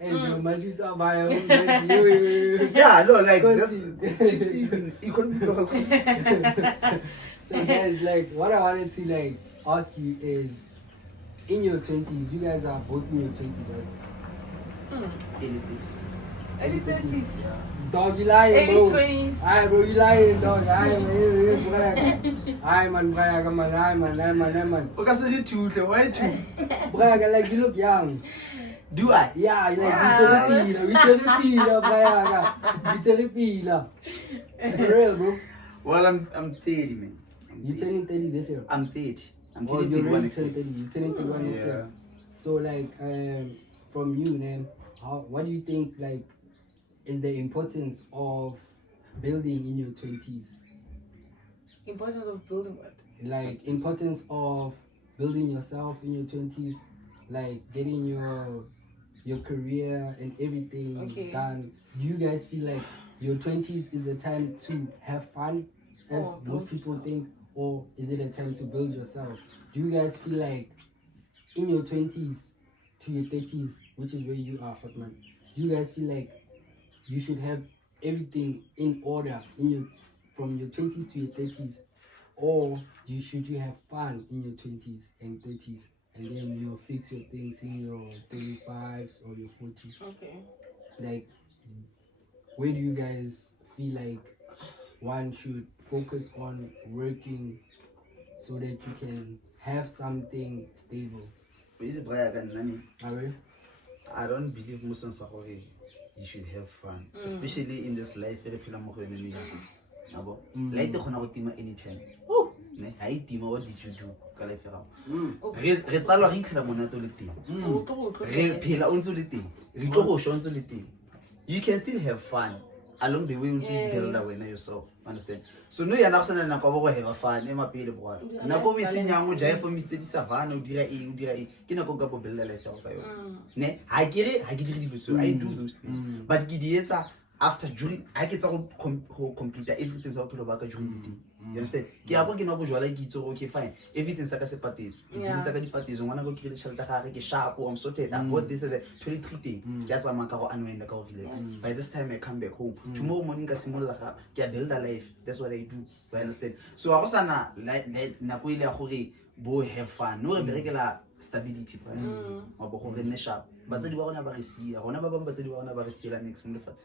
hey, yo, man, you saw my own, like, you. Yeah, no, like Because that's Chiefs you couldn't be a So guys, like, what I wanted to like ask you is, in your 20s, you guys are both in your 20s, right? Early 30s. Early 30s. Yeah. Dog, you lying, bro. Early 20s. Aye, bro, you lying, dog. Aye, man. Aye, man, Braga, man. Aye, man. Because you two, why two? Braga, like, you look young. Do I? Yeah, you like, Yeah. we tell the pila, Braga. We tell the pila. For real, bro. Well, I'm 30, man. You turning 30 this year. I'm 30. I'm Oh, turning you're 31 really next year. turning 30. You're turning 31 next year. So, like, from you, man, what do you think, like, is the importance of building in your 20s? Importance of building what? Like, importance of building yourself in your 20s, like getting your career and everything done. Do you guys feel like your 20s is a time to have fun, as most people think, or is it a time to build yourself? Do you guys feel like in your 20s to your 30s, which is where you are, Hotman, do you guys feel like you should have everything in order in your from your 20s to your 30s, or should you have fun in your 20s and 30s, and then you'll fix your things in your 35s or your 40s? Okay. Like, where do you guys feel like one should focus on working so that you can have something stable? I don't believe Muslims are already. You should have fun, especially in this life. Light the corner anytime. Oh, I tima, what did you do? Retzalo Rita Monatolity. Pila Unsolity. Rito Shonsolity. You can still have fun along the way until you build away yourself. Understand? So no, you're not saying that I have fun. I'm a paid boy. Nako we see young Jay for me city savannah, Udira, Kinako build a life. Ne, I get it, so I do those things. But Gidieta, after during, I get some complete everything's out to the back during the day. You understand? Okay, fine. Everything's like a separate. It's like a parties. One go kill the shelter, sharp, or I'm sorted. I got this 23 days. That's a man and the relax. By this time, I come back home. Tomorrow morning, I simulate get build a life. That's what I do. You understand? So I was like Nakuila Hori, boy, have fun. No regular stability. Sharp. But the one about see, I want to bump the one about see la next month. But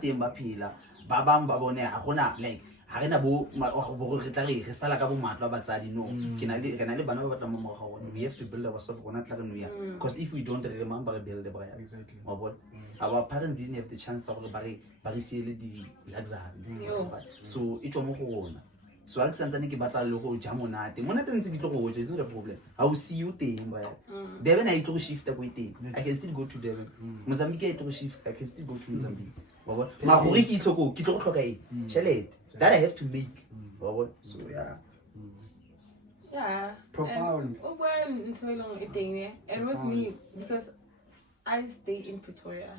the Mbapila, Babam Babone, Hona, like. Harina bo retari re sala ka bo matlo ba tsadi no ke na le bana ba batla mo mo we have to build ourselves gona tla re because if we don't remember build the brand exactly our parents didn't have the chance of ba see the luxury so it mo go rona so a ke batla le go ja monate ntse ke tlo go is not a problem I will see you teng ba Devon I to shift go teng I can still go to Devon Mozambique I to shift I can still go to Mozambique ma go re ke tlo go tlhoka chelet that I have to make. So yeah. Profound. And with me, because I stay in Pretoria.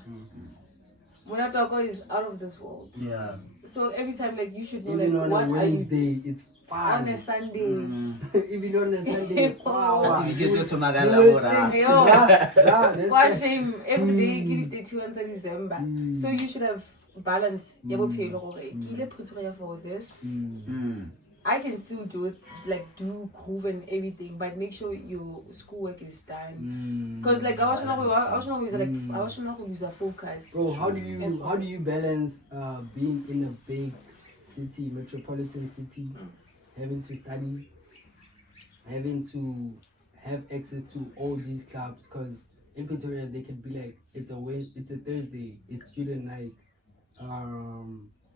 Monatago is out of this world. Yeah. So every time, like, you should know, even like, on what a Wednesday, it's fun. On a Sunday. Even on a Sunday, wow. You get to Magala. Watch him every day, get it to until December. So you should have balance. Pretoria for this. I can still do it, like do groove and everything, but make sure your schoolwork is done. Cause like I was not use a focus. Bro, how do you balance being in a big city, metropolitan city, having to study, having to have access to all these clubs? Cause in Pretoria they can be like, it's a Thursday, it's student night.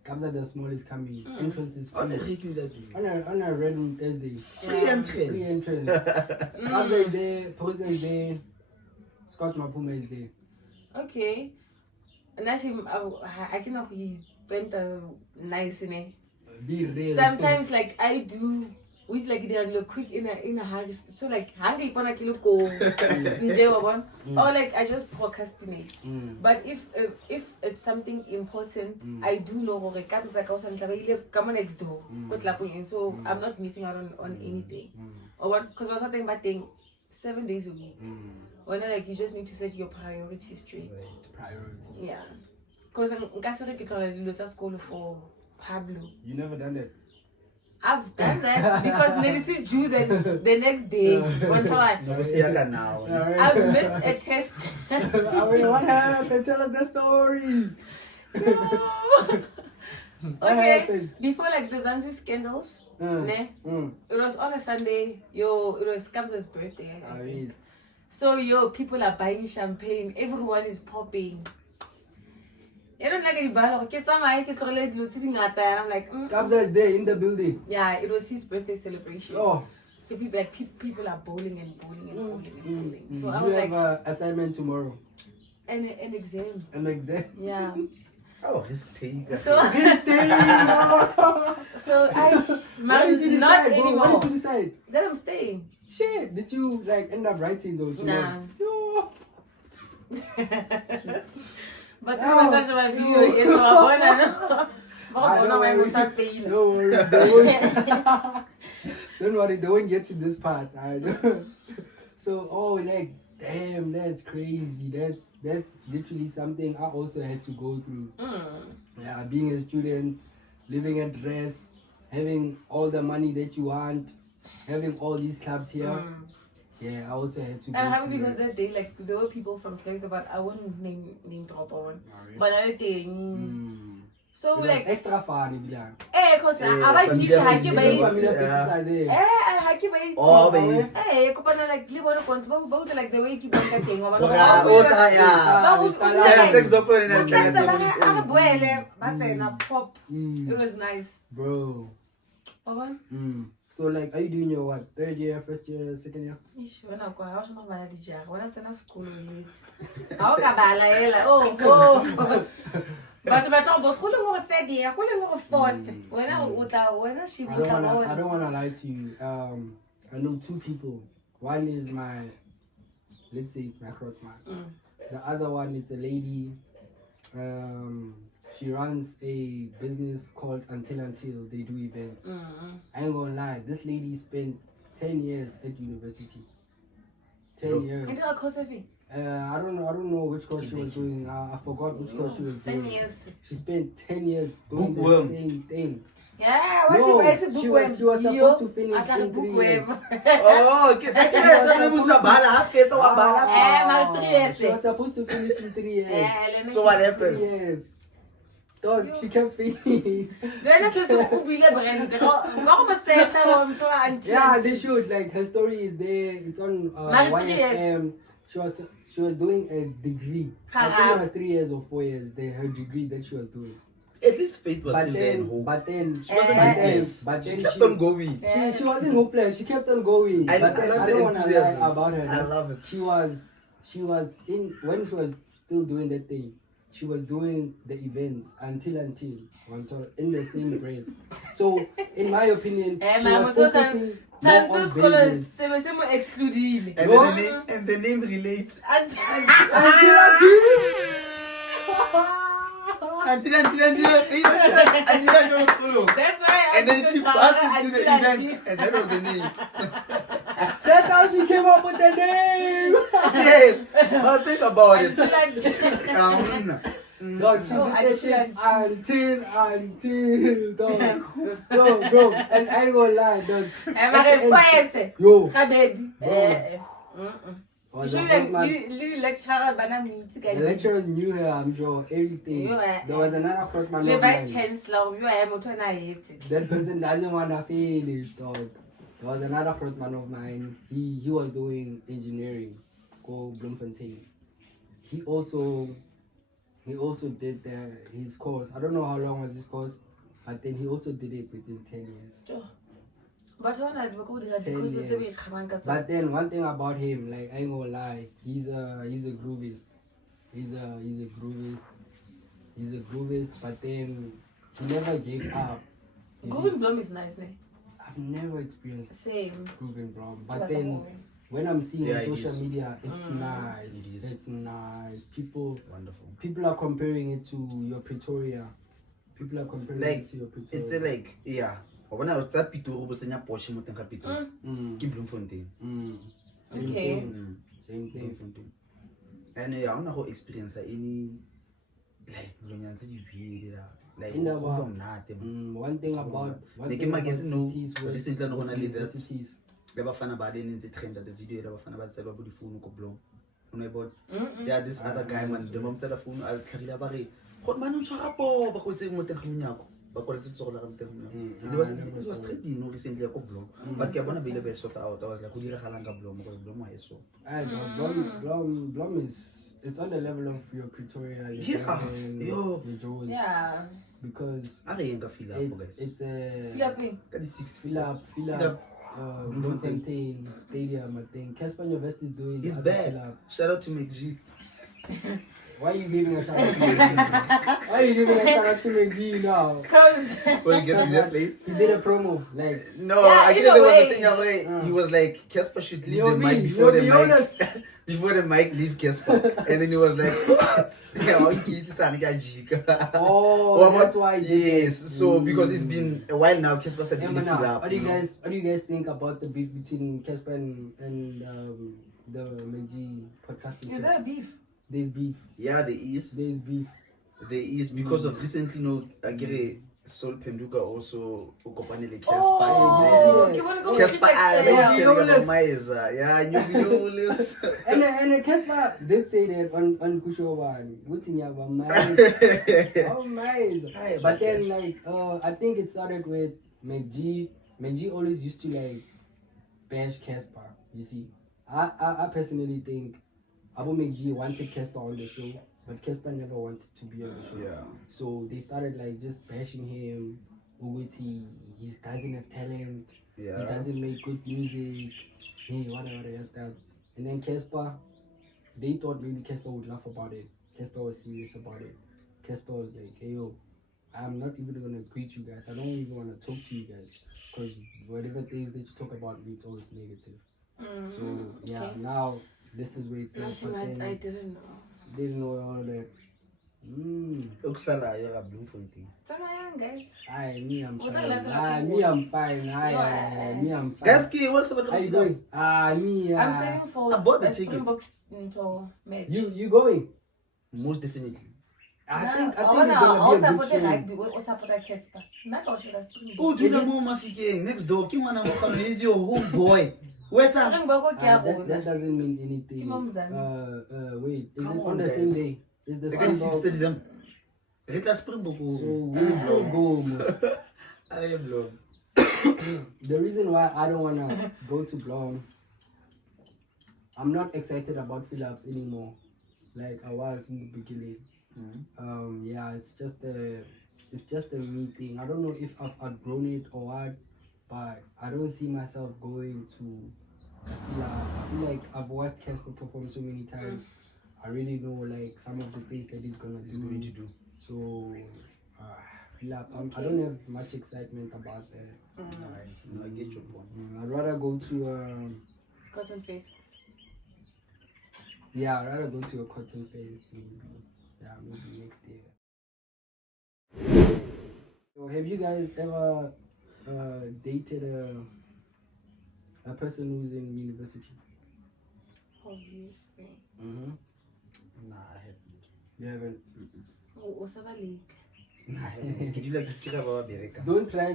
Cabs are the smallest coming. Entrance is free. On a random Thursday. Free entrance. Free entrance. Cabs is there, Posen is there, Scott Mapuma is there. Okay. And actually, I cannot be bent nice in it. Be real. Sometimes, like I do Which like they're like quick in a hurry. So like hungry pona kilo go. Or like I just procrastinate. But if it's something important, I do know like come on next door. So I'm not missing out on anything. Or what? Because I was thinking about 7 days a week. When like you just need to set your priorities straight. Priorities. Yeah. Because I'm school for Pablo. You never done that? I've done that because Nelly due the next day. One time. Now. I've missed a test. What happened? Tell us the story. Okay. Happened? Before like the Zanzu scandals, it was on a Sunday. It was Kabza's birthday. I think. So people are buying champagne. Everyone is popping. I don't like it, but I'm like, Kabza is there in the building. Yeah, it was his birthday celebration. Oh. So people are bowling and bowling and bowling and bowling. So I you was have like, an assignment tomorrow. An exam. An exam? Yeah. Oh, risk take. So I Why did you decide, not bro? anymore. Why did you decide? Then I'm staying. Shit, did you like end up writing though? Nah. No. But I was such a video. Don't worry, they won't get to this part. So, like, damn, that's crazy. That's literally something I also had to go through. Yeah, being a student, living at rest, having all the money that you want, having all these clubs here. Yeah, I also had to. And I'm happy because that day, like, there were people from Clayton, but I wouldn't name drop one. But I think. So like extra fun, cause I pizza haki like like the way you keep pop. It was nice. Bro. So like, are you doing your what? 3rd year, 1st year, 2nd year? When I was not bad at when I was school But my top was full of 3rd year, full of 4th. When she I don't wanna lie to you. I know 2 people. One is let's say it's my Krotman. The other one is a lady. She runs a business called Until They do events. I ain't gonna lie, this lady spent 10 years at university. 10 years. I don't know which course she was doing. I forgot which course she was doing. 10 years. She spent 10 years doing the same thing. Yeah, she was supposed to finish in 3 years. Oh, okay. She was supposed to finish in 3 years. So what happened? 3 years. Dog, she kept finishing. Yeah, they should. Like, her story is there. It's on YFM. She was doing a degree. I think it was 3 years or 4 years. Her degree that she was doing. At least faith was still there. But then she wasn't hopeless. She kept on going. She wasn't hopeless. She kept on going. I don't want to lie about her. I love it. She was when she was still doing that thing. She was doing the events until in the same breath. So, in my opinion, she was focusing more on business. And the name relates. Until. That's right. And then she passed into the event, and that was the name. That's how she came up with the name. Yes. Now think about it. Dog, she did that shit until dog. Bro, and I ain't gonna lie, dog. Yo. The lecturers knew her, I'm sure, everything. There was another freshman. The vice chancellor, that person doesn't want to finish, dog. There was another freshman of mine. He was doing engineering, called Bloemfontein. He also did his course. I don't know how long was his course, but then he also did it within 10 years. But 10 years. But then one thing about him, like, I ain't gonna lie, he's a groovist. He's a groovist, but then he never gave up. Grooving Blom is nice, ne? I've never experienced Same. proving Blom. But then when I'm seeing on social media, it's nice. It is. It's nice. Wonderful. People are comparing it to your Pretoria. People are comparing it to your Pretoria. It's like, yeah. When I was at Pitu, but in a Porsche, keep Bloemfontein. Okay. Same thing. And I don't know how experience any like like one thing about cities where universities. Never found about it in the trend of the video. Never found about the phone blom. Yeah, this other guy man, the mom said a phone. I'll tell you about it. What man on Sarapo? But what's it? What the but what is it? So it was trendy, no recently a blom. But I want to be the best sort out. I was like, who did a halanga blom? Because blom is so. Blom is. It's on the level of your Pretoria, your Joes. Yeah. Because it's a fill up Bloemfontein Stadium, I think. Casper University is doing. He's bad. Shout out to McG. Why are you giving a shout out to McG? Why are you giving a shout out to McG now? Because he did a promo. Like no, yeah, I think there was a thing. He was like, Casper should leave the mic before the mic. Before the mic leave Casper, and then he was like, "What? Oh, that's why." Yes, so because it's been a while now, Casper said, "What do you guys think about the beef between Casper and the McG podcasting?" Is there a beef? There's beef. Yeah, there is. There's beef. There is because of recently, Agire Sol Penduka also Okopanele Casper. Oh, Casper, yeah, Nubiolus. And Casper did say that on Kushovan. What's in your mind? Oh my! But then like I think it started with McG. McG always used to like bash Casper. You see, I personally think Abu McG wanted Casper on the show. But Casper never wanted to be on the show. Yeah. So they started like just bashing him. He doesn't have talent. Yeah. He doesn't make good music. Hey, whatever. And then Casper, they thought maybe Casper would laugh about it. Casper was serious about it. Casper was like, hey yo, I'm not even gonna greet you guys. I don't even wanna talk to you guys. Because whatever things that you talk about me, it's always negative. So yeah, now this is where it's I didn't know. Didn't know all that. Uksala, you're a Bloemfontein. Guys. Me, I'm fine. Me, I'm fine. I'm fine. Gaski, what's about how you doing? Me. I'm saving for the tickets. Match. You going? Most definitely. I think it's gonna be a good show. Oh, do you know Mafike next door? Kim wanna walk on is your homeboy. Where's that? That doesn't mean anything. Wait, is it on the same day? Is the 6th December? So we'll still go. I am Blom. The reason why I don't wanna go to Blom, I'm not excited about Phillips anymore, like I was in the beginning. Yeah, it's just a me thing. I don't know if I've outgrown it or what, but I don't see myself going to. I feel like I've watched Casper perform so many times. I really know like some of the things that he's going to do. So I don't have much excitement about that. I get your point. I'd rather go to Cotton Fest. Yeah, I'd rather go to a Cotton Fest maybe. Yeah, maybe next year. So have you guys ever dated a person who's in university? Obviously. Nah, I haven't. You haven't? Did you like Kira? Don't try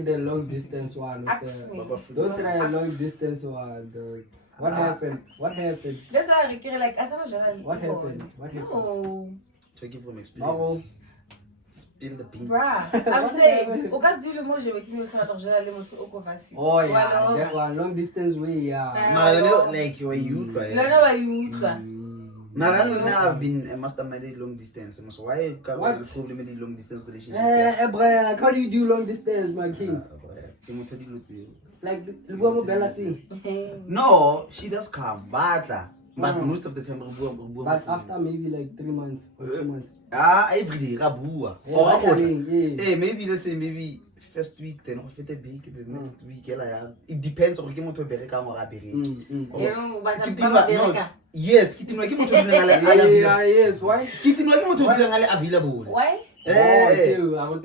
the long distance one. Don't try a long distance one. What happened? That's why I care like What happened? No. Talking from experience. Spill the beans. Bruh, I'm saying, au cas où le mot je vais dire oh yeah, that one long distance way, yeah. Like you were youth, right? I've been a masterminded long distance. So why you can't problem with long distance relationship? How do you do long distance, my king? Like Bella sing. No, she does come, but most of the time but after maybe like 3 months or 2 months. Every day, Rabua. Or maybe let's say maybe first week, then go fete big, the next week, it depends on game to bereka mo ga bereka. Yes, kitinwa ke motho o dulang yes, why? Kitinwa ke motho o dulang a le available. Why?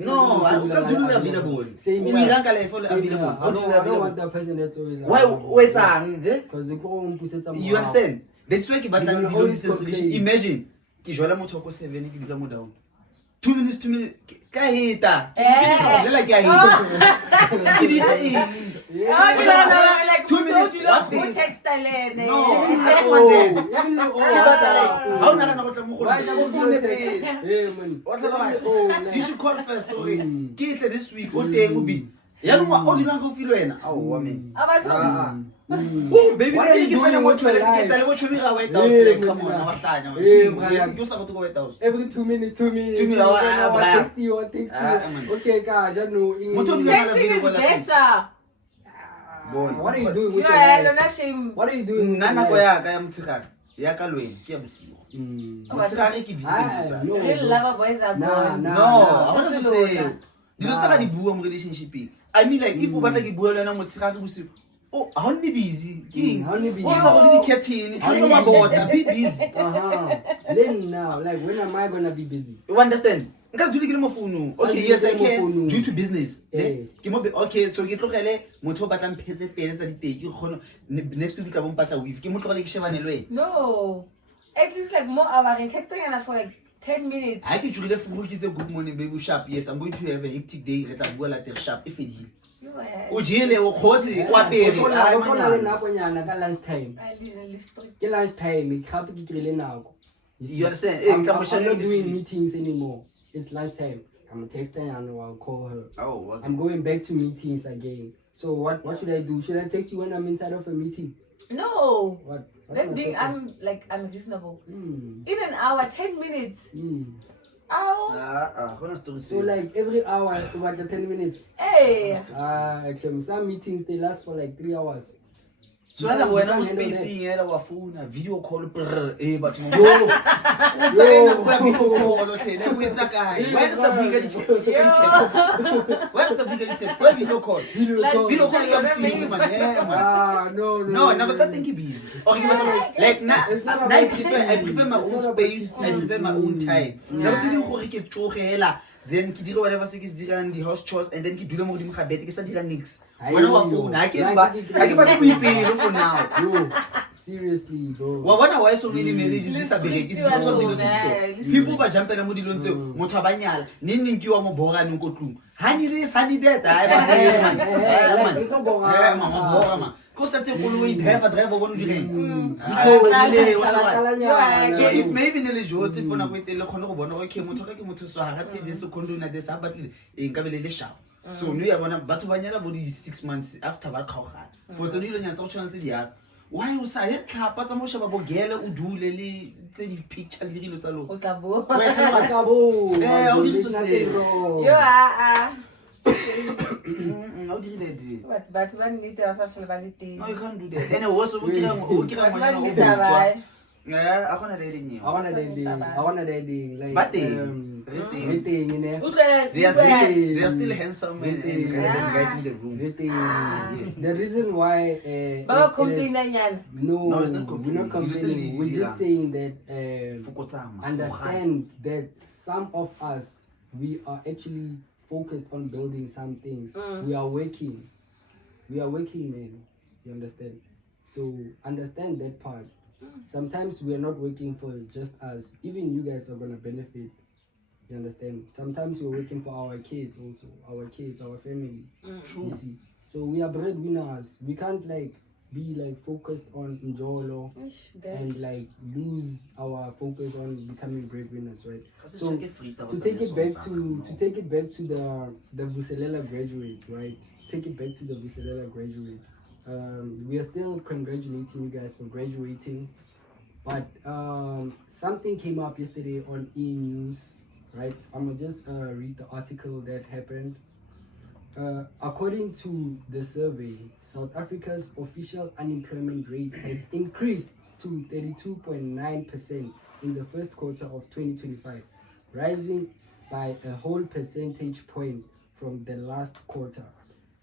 No, because you don't available. Same We rank a level available. I don't want the person that's always Why? Wait, because you understand? That's why You don't always complain. imagine ke jola motho ko 7 ke dula mo down 2 minutes ka hita ke la ke hita ke di like 2 minutes what what is text no I don't want that ke batla like how na go tla mo go phone pele you should call first story ke tle this week o teng o bi ya lo o di lang go feel wena wa me oh baby What are you ke tsena doing mo with your toilet ke life? tla mo chomi ga white house like come on wa hlanya you sa go to white house every 2 minutes. 2 minutes, text you. Okay, guys, I know. texting is better. What are you doing with your Yeah, life? no shame. What are you doing? with nna your nako life? ya ka ya motshegare ya ka lweng ke ya bosigo motshegare ke busy No. Real lover boys are Nah, gone. nah. no I want to say dilo tsa Nah. ka di bua mo relationshipeng I mean like if o batla ke bua le wena motshegare bosigo oh how only busy king How only busy? o sa go le di curtain How tlo only mabota be busy Then now, like, when am I gonna be busy? you understand nka se dule ke le mo founung okay Nka se yes dule I ke mo can founung. due to business Eh. ke mo okay so ke tlogele motho o batlang phetse tele tsa diteki ke kgone next week ka bo mpatla with ke mo tlogele ke shebane le wena No. At least like more hour in texting and for like 10 minutes. ha ke tsogile furu ke tse good morning baby sharp yes I'm going to have a hectic day re tla bua later sharp e fedile o jele o khotse o apere Go ai kgona le manyana nakonyana ka lunchtime. I live in this street. Ke lunchtime, gape ke dirile nako. see? You understand? I'm Come not check it. doing meetings anymore. It's lunchtime. I'm texting and I'll call her. Oh, okay. I'm going back to meetings again. So what should I do? Should I text you when I'm inside of a meeting? No. What That's am I being talking? unreasonable. Hmm. In an hour, 10 minutes. Hmm. Ow. So like every hour about the 10 minutes. Hey. Actually, some meetings they last for like 3 hours. So na wena mo spacing era wa phone video call but mo Yo. o tsena go video call lo hle ne o etsa kae why re sa bua di text why re sa bua di text why video call video call ya msiu man no na go tsa think busy or ke batla like I prefer my own space I prefer my own time na go tsedi gore ke tsogela then ke dire whatever se ke se dirang di house chores and then ke dule mo godimo ga bed ke sa dira nix wena wa phone ha ke batla go ipelo for now Bro, seriously, bro. wa bona why so many marriages di sa bereke because of dilo tse people ba jumpela mo dilong tseo motho a banyala neng ke wa mo boraneng ko tlung hani this hani that ai ba man ko sa tse koloi driver bona di reng so if maybe ne le jotse for na go etele khone go bona okay motho ka ke motho so ha rate this condona this ha batle eng ka bele le sharp so no ya bona batho ba nyala bo di 6 months after ba khaogana for tse dilo nya tsa go tshwana tse di ya why o sa ye tlhapa tsa mo sheba bogele o dule le tse di picture le dilo tsa lo O tla bo. o di so se Yo how did you do But when need to have validity. no you can't do that and also o kira ngwana o yeah I want to date you I want to dating like But they- dating in there. they are still handsome and guys in the room The reason why Baba it is- complain yan. no, No, it's not we're not complaining. complaining. We're just saying that Fokotsama. understand that some of us we are actually focused on building some things. We are working, man. You understand? So understand that part. Sometimes we are not working for just us. Even you guys are gonna benefit. You understand? Sometimes we're working for our kids also, our family. True. You see? So we are breadwinners. We can't like be like focused on Njolo and like lose our focus on becoming breadwinners, right? So to take it back to the Vuselela graduates, right? Take it back to the Vuselela graduates. We are still congratulating you guys for graduating, but something came up yesterday on E! News, right? I'm gonna just read the article that happened. According to the survey, South Africa's official unemployment rate has increased to 32.9% in the first quarter of 2025, rising by a whole percentage point from the last quarter,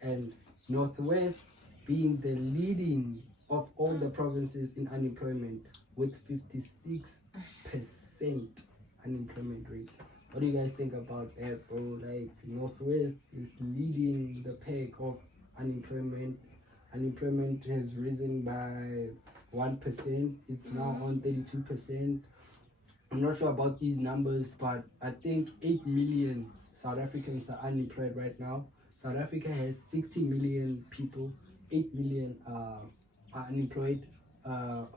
and Northwest being the leading of all the provinces in unemployment with 56% unemployment rate. What do you guys think about that, bro? Like, Northwest is leading the pack of unemployment. Unemployment has risen by 1%. It's now on 32%. I'm not sure about these numbers, but I think 8 million South Africans are unemployed right now. South Africa has 60 million people. 8 million are unemployed. I'm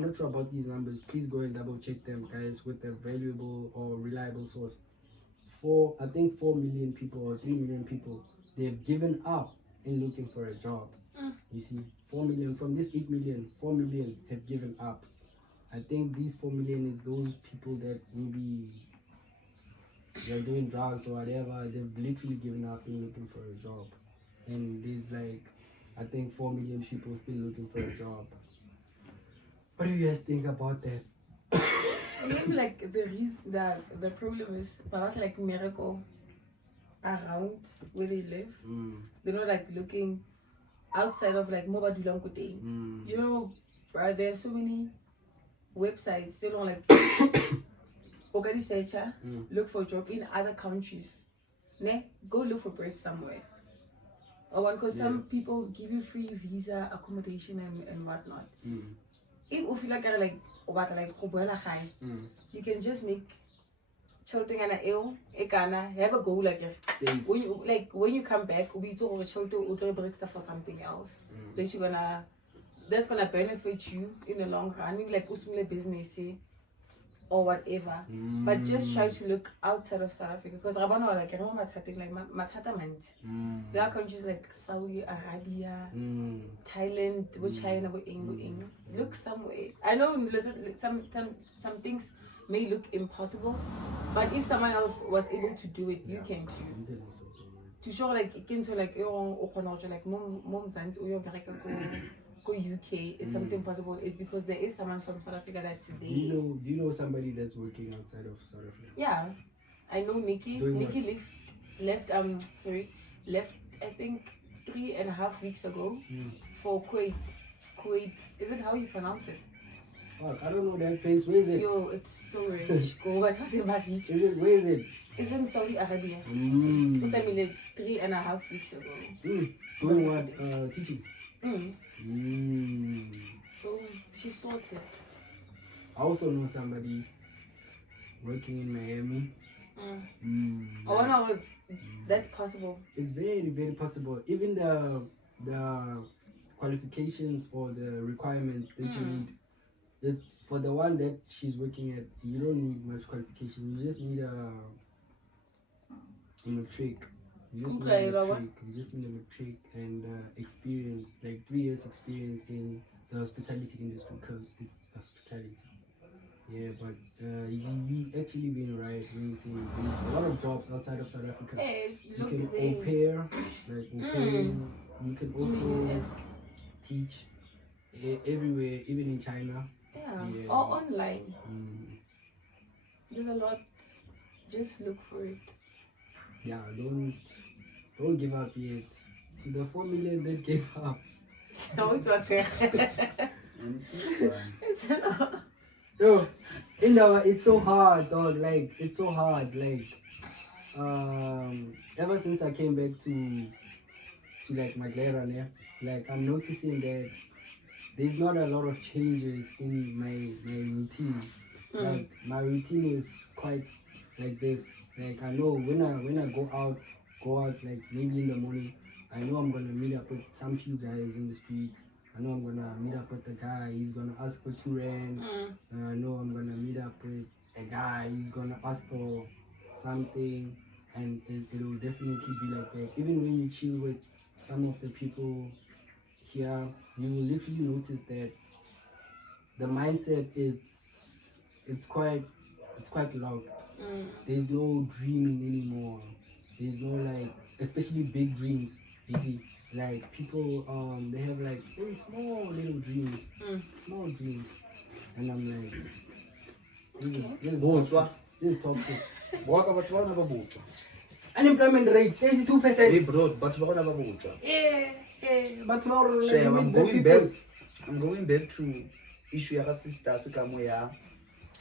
not sure about these numbers. Please go and double check them, guys, with a valuable or reliable source. I think 4 million people or 3 million people, they've given up in looking for a job. You see, 4 million from this 8 million, 4 million have given up. I think these 4 million is those people that maybe they're doing drugs or whatever. They've literally given up in looking for a job. And there's like, I think 4 million people still looking for a job. What do you guys think about that? Maybe like the problem is perhaps like miracle around where they live. They're not like looking outside of like mobile dulang. You know, right, there are so many websites they don't like okay searcher look for a job in other countries. Go look for bread somewhere. Or because some people give you free visa, accommodation and whatnot. If you feel like you can just make children and have a goal like when you come back we do children for something else that's gonna benefit you in the long run, maybe like usmile business or whatever. But just try to look outside of South Africa because Rabana like I remember like Mathatamant. There are countries like Saudi Arabia, Thailand, with China, with England. Look somewhere. I know some things may look impossible, but if someone else was able to do it, you can too. To show like it can to like mom go UK, it's something possible. It's because there is someone from South Africa that's there. Do you know somebody that's working outside of South Africa? Yeah, I know Nikki. Nikki left I think 3.5 weeks ago for Kuwait. Kuwait, is it how you pronounce it? Oh, I don't know that place. Where is it? Yo, it's so rich. Go what's talking about rich. Where is it? It's in Saudi Arabia. It's I mean like 3.5 weeks ago. Doing what? Teaching. So she sorted. I also know somebody working in Miami. Oh no, that's possible. It's very, very possible. Even the qualifications or the requirements that you need. For the one that she's working at, you don't need much qualification. You just need a matric. You just need a matric and experience, like 3 years experience in the hospitality industry because it's hospitality. Yeah, but you actually been right when you say there's a lot of jobs outside of South Africa. Hey, you can au pair, you can also teach everywhere, even in China. Yeah. Or online. There's a lot. Just look for it. Yeah, don't give up yet. To the 4 million that gave up. What's it? Yo, it's so hard, dog. Like, it's so hard. Like, ever since I came back to like my Maglerane, like I'm noticing that there's not a lot of changes in my routine. Like my routine is quite like this. Like I know when I go out like maybe in the morning, I know I'm gonna meet up with some few guys in the street. I know I'm gonna meet up with a guy, he's gonna ask for 2 rand. And I know I'm gonna meet up with a guy, he's gonna ask for something, and it'll definitely be like that. Even when you chill with some of the people here, you will literally notice that the mindset it's quite loud. There's no dreaming anymore. There's no like, especially big dreams. You see, like people they have like very small little dreams, small dreams, and I'm like, this is toxic. Unemployment rate 82%. Hey bro, but But now I'm going back to issue ya sister sekamo ya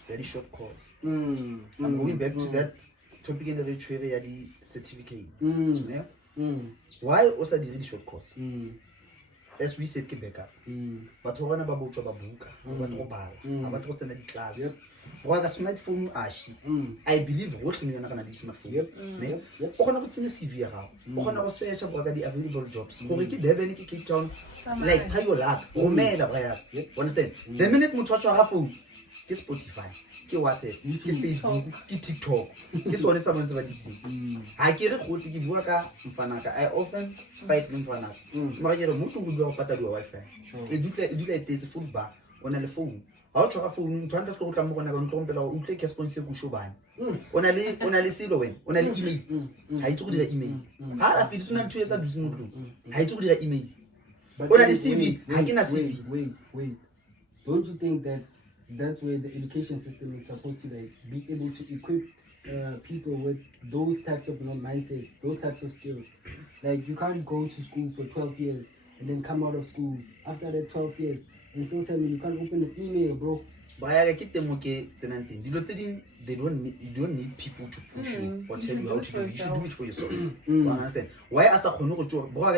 very short course. I'm going back to that topic in the retrieval ya the certificate. Yeah. Why also the really short course? As we said, Quebec. But we're going to buka, about what's in the class. What a smartphone, I believe working in a smartphone. Yep. Or not in a CV, or not search about the available jobs. Or we have any Cape Town, like try your luck, or made a understand? The minute you touch your phone, get Spotify, get WhatsApp, get Facebook, get TikTok, get one someone's validity. I get a whole ticket worker, I often fight in Fanaka. Maria Moto will go part of your Wi Fi. You do like this food bar on the phone. I'll try phone 20 floor come on a company or take a sponsor Kushoban. On a silo, on an email. I took the email. I feel soon 2 years I do. I took the email. But on a CV, I can CV. Wait. Don't you think that that's where the education system is supposed to like be able to equip people with those types of mindsets, those types of skills? Like you can't go to school for 12 years and then come out of school after that 12 years and still tell me you can't open an email, bro. But I get them okay. They don't need people to push you or tell you how to do it. You should do it for yourself. You understand? Why as a bro,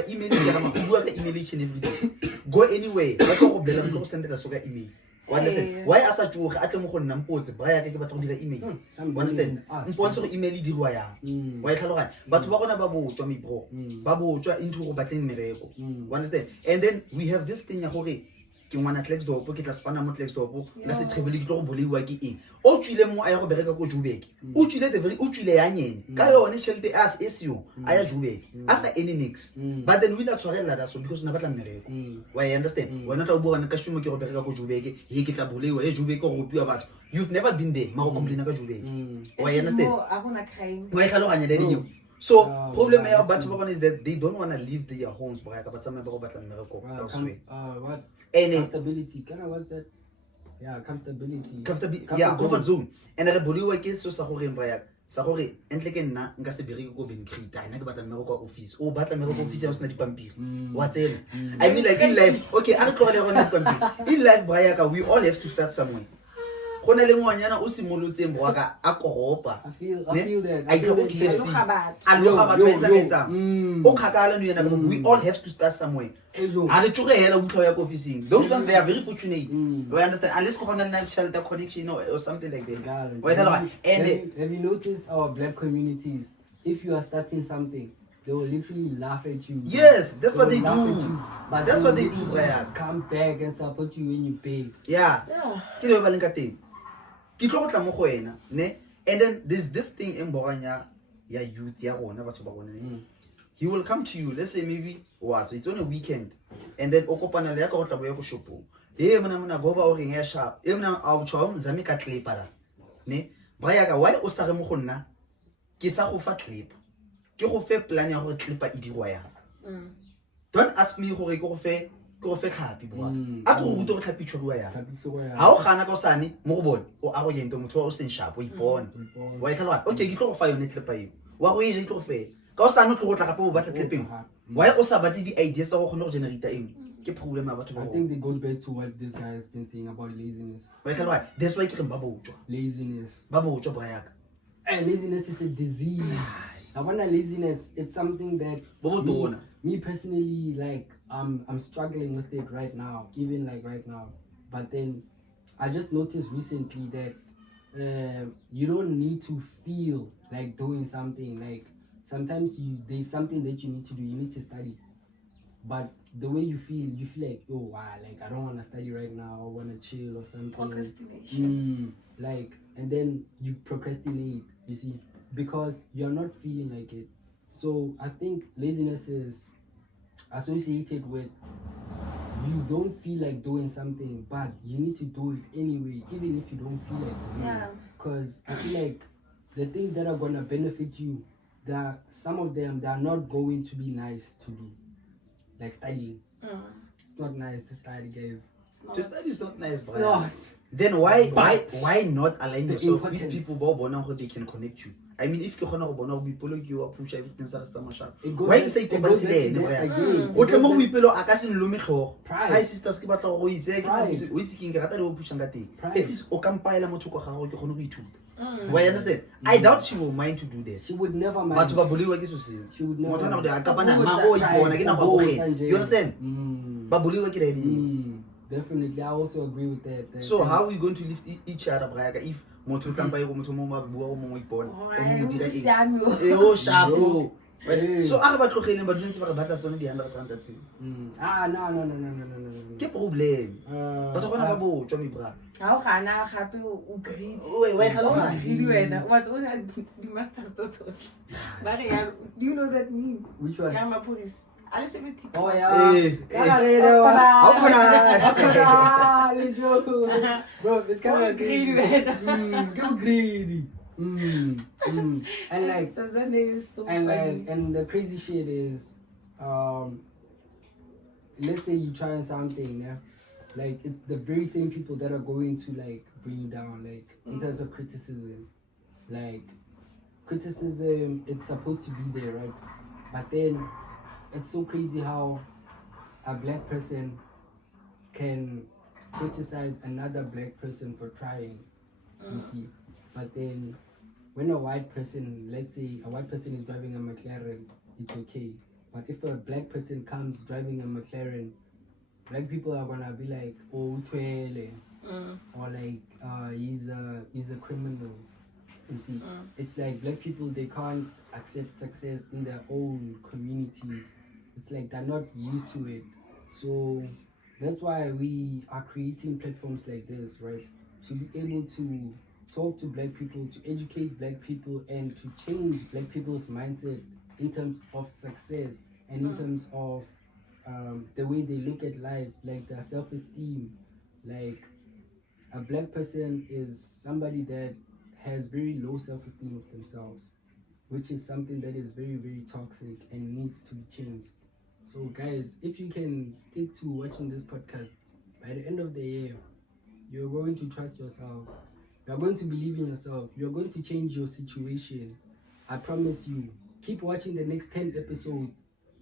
email every day. Go anywhere. Go send a soga email. Understand? Why as a joke at the moment Brian about to email. Understand? Sponsor email why but we're gonna babu to me bro. Babu into battling miracle. Understand? And then we have this thing ke ngwana tlex do po ke tla spana mo tlex do po la se trebele ke tlo go boliwa ke eng o tswile mo a ya go bereka ko Joburg o tswile ya nyene ka yone tšhelete as SEO a ya Joburg asa any nix but then we la tshwarela da so because na batla mmereko why understand wena tla o bua ka shumo ke go bereka ko Joburg he ke tla boliwa e Joburg go rupiwa batho you've never been there ma go complain ka Joburg why understand why tlhaloganya le dinyo so problem ya batho ba is that they don't want to leave their homes ba ka ba tsamaya ba go batla mmereko elsewhere what comfortability. Kind of what's that? Yeah, comfortability. Yeah, comfort zone. And I believe ke so sa gore mbaya sa gore entle ke nna nka se bereke go ben creator ina ke batla mmero kwa office o batla mmero kwa office ya sna dipampiri wa tsena I mean like in life okay a re tlogele go nna dipampiri in life braya ka we all have to start somewhere gona le ngwanyana o simolotseng bro ka a koropa I feel that I go KFC a lo ga batho etsa o khakala no yena we all have to start somewhere a re tsoge hela utlo ya officing those ones they are very fortunate you understand unless go gona na shelter connection or something like that and have you noticed our black communities if you are starting something they will literally laugh at you. Yes, that's what they do. But that's what they do, Brian. Come back and support you when you pay. Yeah. Ke le ba lenka teng. Ke tlo go tla mo go wena, ne? And then there's this thing in Boranya ya youth ya rona batho ba rona. He will come to you, let's say maybe what? So it's on a weekend. And then o kopana le ya ka go tla boya go shopo. Mona go ba o reng ya sharp. Mona a o tshwa mo zame ka clip para. Ne? Brian ka why o sa re mo go nna? Ke sa go fa clip. Ke go fe plan ya go clipa e dirwa ya. Don't ask me gore ke go fe tlhapi bua. A go ruta go tlhapi tshwarwa ya. Ha o gana ka sane mo go bone o a go yento motho o seng sharp o ipona. Wa itlhalwa. Okay, ke tlo go fa yone clipa eo. Wa go e je ke go fe. Ka sane o tlo go tla gape o batla clipping. Why o sa batle di ideas tsa go gona go generate eng? Ke problem ya batho ba. I think it goes back to what this guy has been saying about laziness. Wa itlhalwa. That's why ke re ba botswa. Laziness. Ba botswa bra yaka. And laziness is a disease. I want laziness. It's something that me personally, like, I'm struggling with it right now, even like right now. But then I just noticed recently that you don't need to feel like doing something. Like sometimes there's something that you need to do. You need to study, but the way you feel like, oh wow, like I don't want to study right now. I want to chill or something. Procrastination. Like, and then you procrastinate. You see. Because you're not feeling like it. So I think laziness is associated with you don't feel like doing something, but you need to do it anyway, even if you don't feel like it. Yeah. Because I feel like the things that are gonna benefit you, some of them they are not going to be nice to do. Like studying. It's not nice to study, guys. To study is not nice, bro. No. Then why not align The yourself with importance. people who they can connect you? I mean, if you push everything, It goes why back- you say it goes back to that again. go It goes back- people a ka se nlome tlhogo. Pride. Hi sisters ke batla go itse ke Pride. o itse ke ke rata le go pushang ka teng. Pride. At least o ka mpaela motho go gago ke gone go ithuta. Why understand? I doubt she will mind to do that. She would never mind. Batho ba boliwa ke so seo. She would never Motho ana mind. go ka bana ma go ipona ke na go bogela. You understand? Ba boliwa ke redi. Definitely, I also agree with that. So how are we going to lift each other up if motho tlampa go motho mo ma bua go mongwe ipona o mo dira eng o shapo so a ba tlogele ba dintse ba re batla tsone di 100 rand tseo No. ke problem ba tsogona ba bo tswa mi bra ha o gana gape o greet Oi, why o greet wena what o na di masters tsotlhe ba re ya do you know that meme Which one? ya mapurisi a le shebe TikTok Oh yeah. Bro, it's kind of greedy. And like, so that is so and funny. like, and the crazy shit is, let's say you trying something, yeah, like it's the very same people that are going to like bring you down, like in terms of criticism, like criticism, it's supposed to be there, right? But then it's so crazy how a black person can criticize another black person for trying, you see. But then when a white person, let's say a white person is driving a McLaren, it's okay. But if a black person comes driving a McLaren, black people are gonna be like, oh, twele, or like, he's a criminal. You see, it's like black people, they can't accept success in their own communities. It's like they're not used to it. So that's why we are creating platforms like this, right? To be able to talk to black people, to educate black people, and to change black people's mindset in terms of success and in terms of the way they look at life, like their self-esteem. Like a black person is somebody that has very low self-esteem of themselves, which is something that is very, very toxic and needs to be changed. So guys, if you can stick to watching this podcast, by the end of the year, you're going to trust yourself. You're going to believe in yourself. You're going to change your situation. I promise you. Keep watching the next 10 episodes.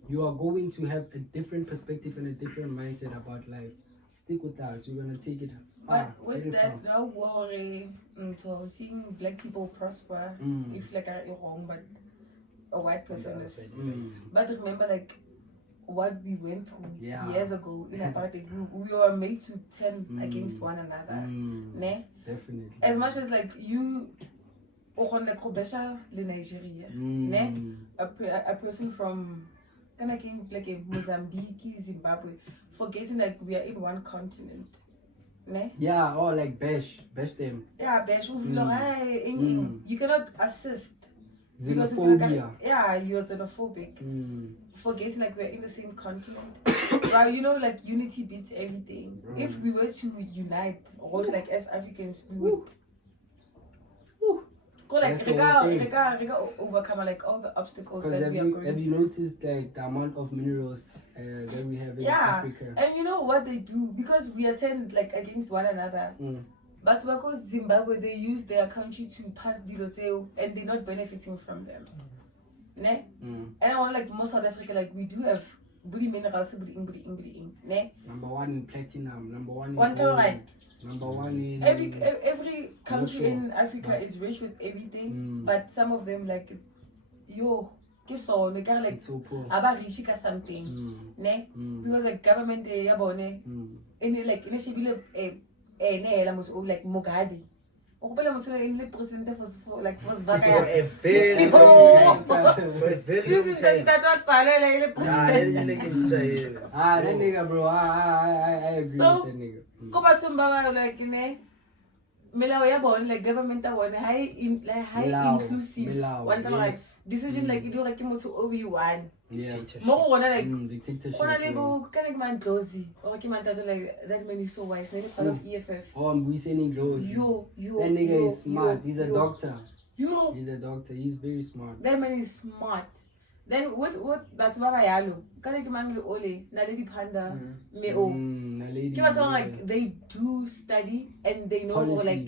You are going to have a different perspective and a different mindset about life. Stick with us. We're going to take it But with that, no worry. So seeing black people prosper, if like are wrong, but a white person is. But remember, like what we went through years ago in apartheid, we were made to turn against one another. Ne? Definitely. As much as like you, like Nigeria, ne? A person from like Mozambique, Zimbabwe, forgetting like we are in one continent. Ne? Yeah, or like bash them. Yeah, bash. You cannot assist. Xenophobia. Yeah, you're xenophobic. Forgetting like we're in the same continent. But you know, like unity beats everything. If we were to unite, or like as Africans, we would go like overcome like all the obstacles that we are going through. Have you noticed like the amount of minerals that we have in Africa? And you know what they do, because we attend like against one another. But because Zimbabwe, they use their country to pass Diloteo and they're not benefiting from them. Ne? And I want like most South Africa, like we do have booty minerals, ne? Number one in platinum, number one in one gold, right. number one in every country in Africa is rich with everything, but some of them like like so poor. Abarishika something, ne? Because like government yabone, in like like Mugabe. In the president for like was back for a very long time. That nigga, bro. I agree So, with that nigga. Go back to like like government high inclusive. One time like decision like you do like Obi-Wan. Yeah. More like dictatorship. That man is so wise. Not part of EFF. Oh, we saying those. That nigga is smart. He's a doctor. He's a doctor. He's very smart. That man is smart. Then what that's Baba Yalo. Can you mangle ole, Naledi Panda, me o. Give us like they do study and they know Policy. like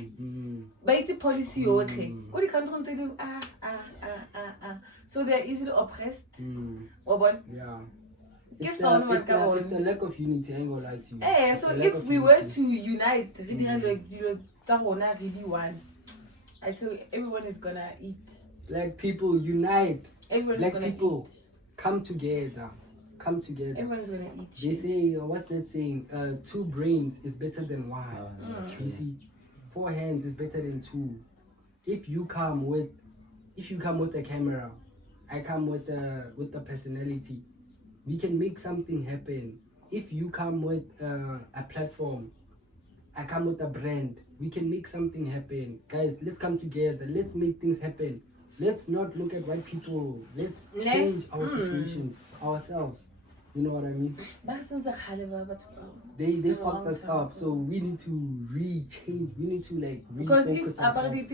but it's a policy okay. What you can't do so they're easily oppressed. Yeah. It's the lack of unity, I ain't gonna lie to you. Hey, so if we were to unite, really like really one, I tell you, everyone is gonna eat. Black people unite. Everyone's Black gonna people eat. come together. Come together. Everyone's gonna eat. They say, what's that saying? 2 brains is better than 1. You see, 4 hands is better than 2. If you come with a camera, I come with the personality. We can make something happen. If you come with a platform, I come with a brand. We can make something happen. Guys, let's come together. Let's make things happen. Let's not look at white people. Let's change our situations ourselves. You know what I mean? They fucked us up, so we need to re-change. We need to like because refocus if ourselves.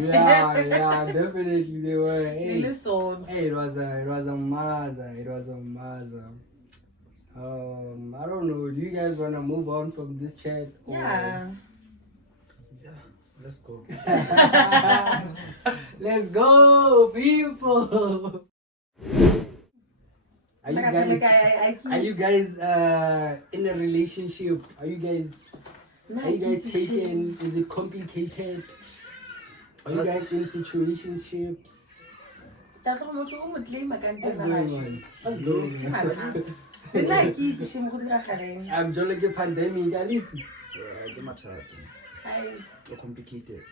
Yeah, definitely they were. Hey, it was a maza. I don't know. Do you guys wanna move on from this chat? Or? Yeah. Let's go. Let's go, people. Are you guys in a relationship? Are you guys taken? Is it complicated? Are you guys in situationships? What's going on? I'm just like a pandemic. Complicated.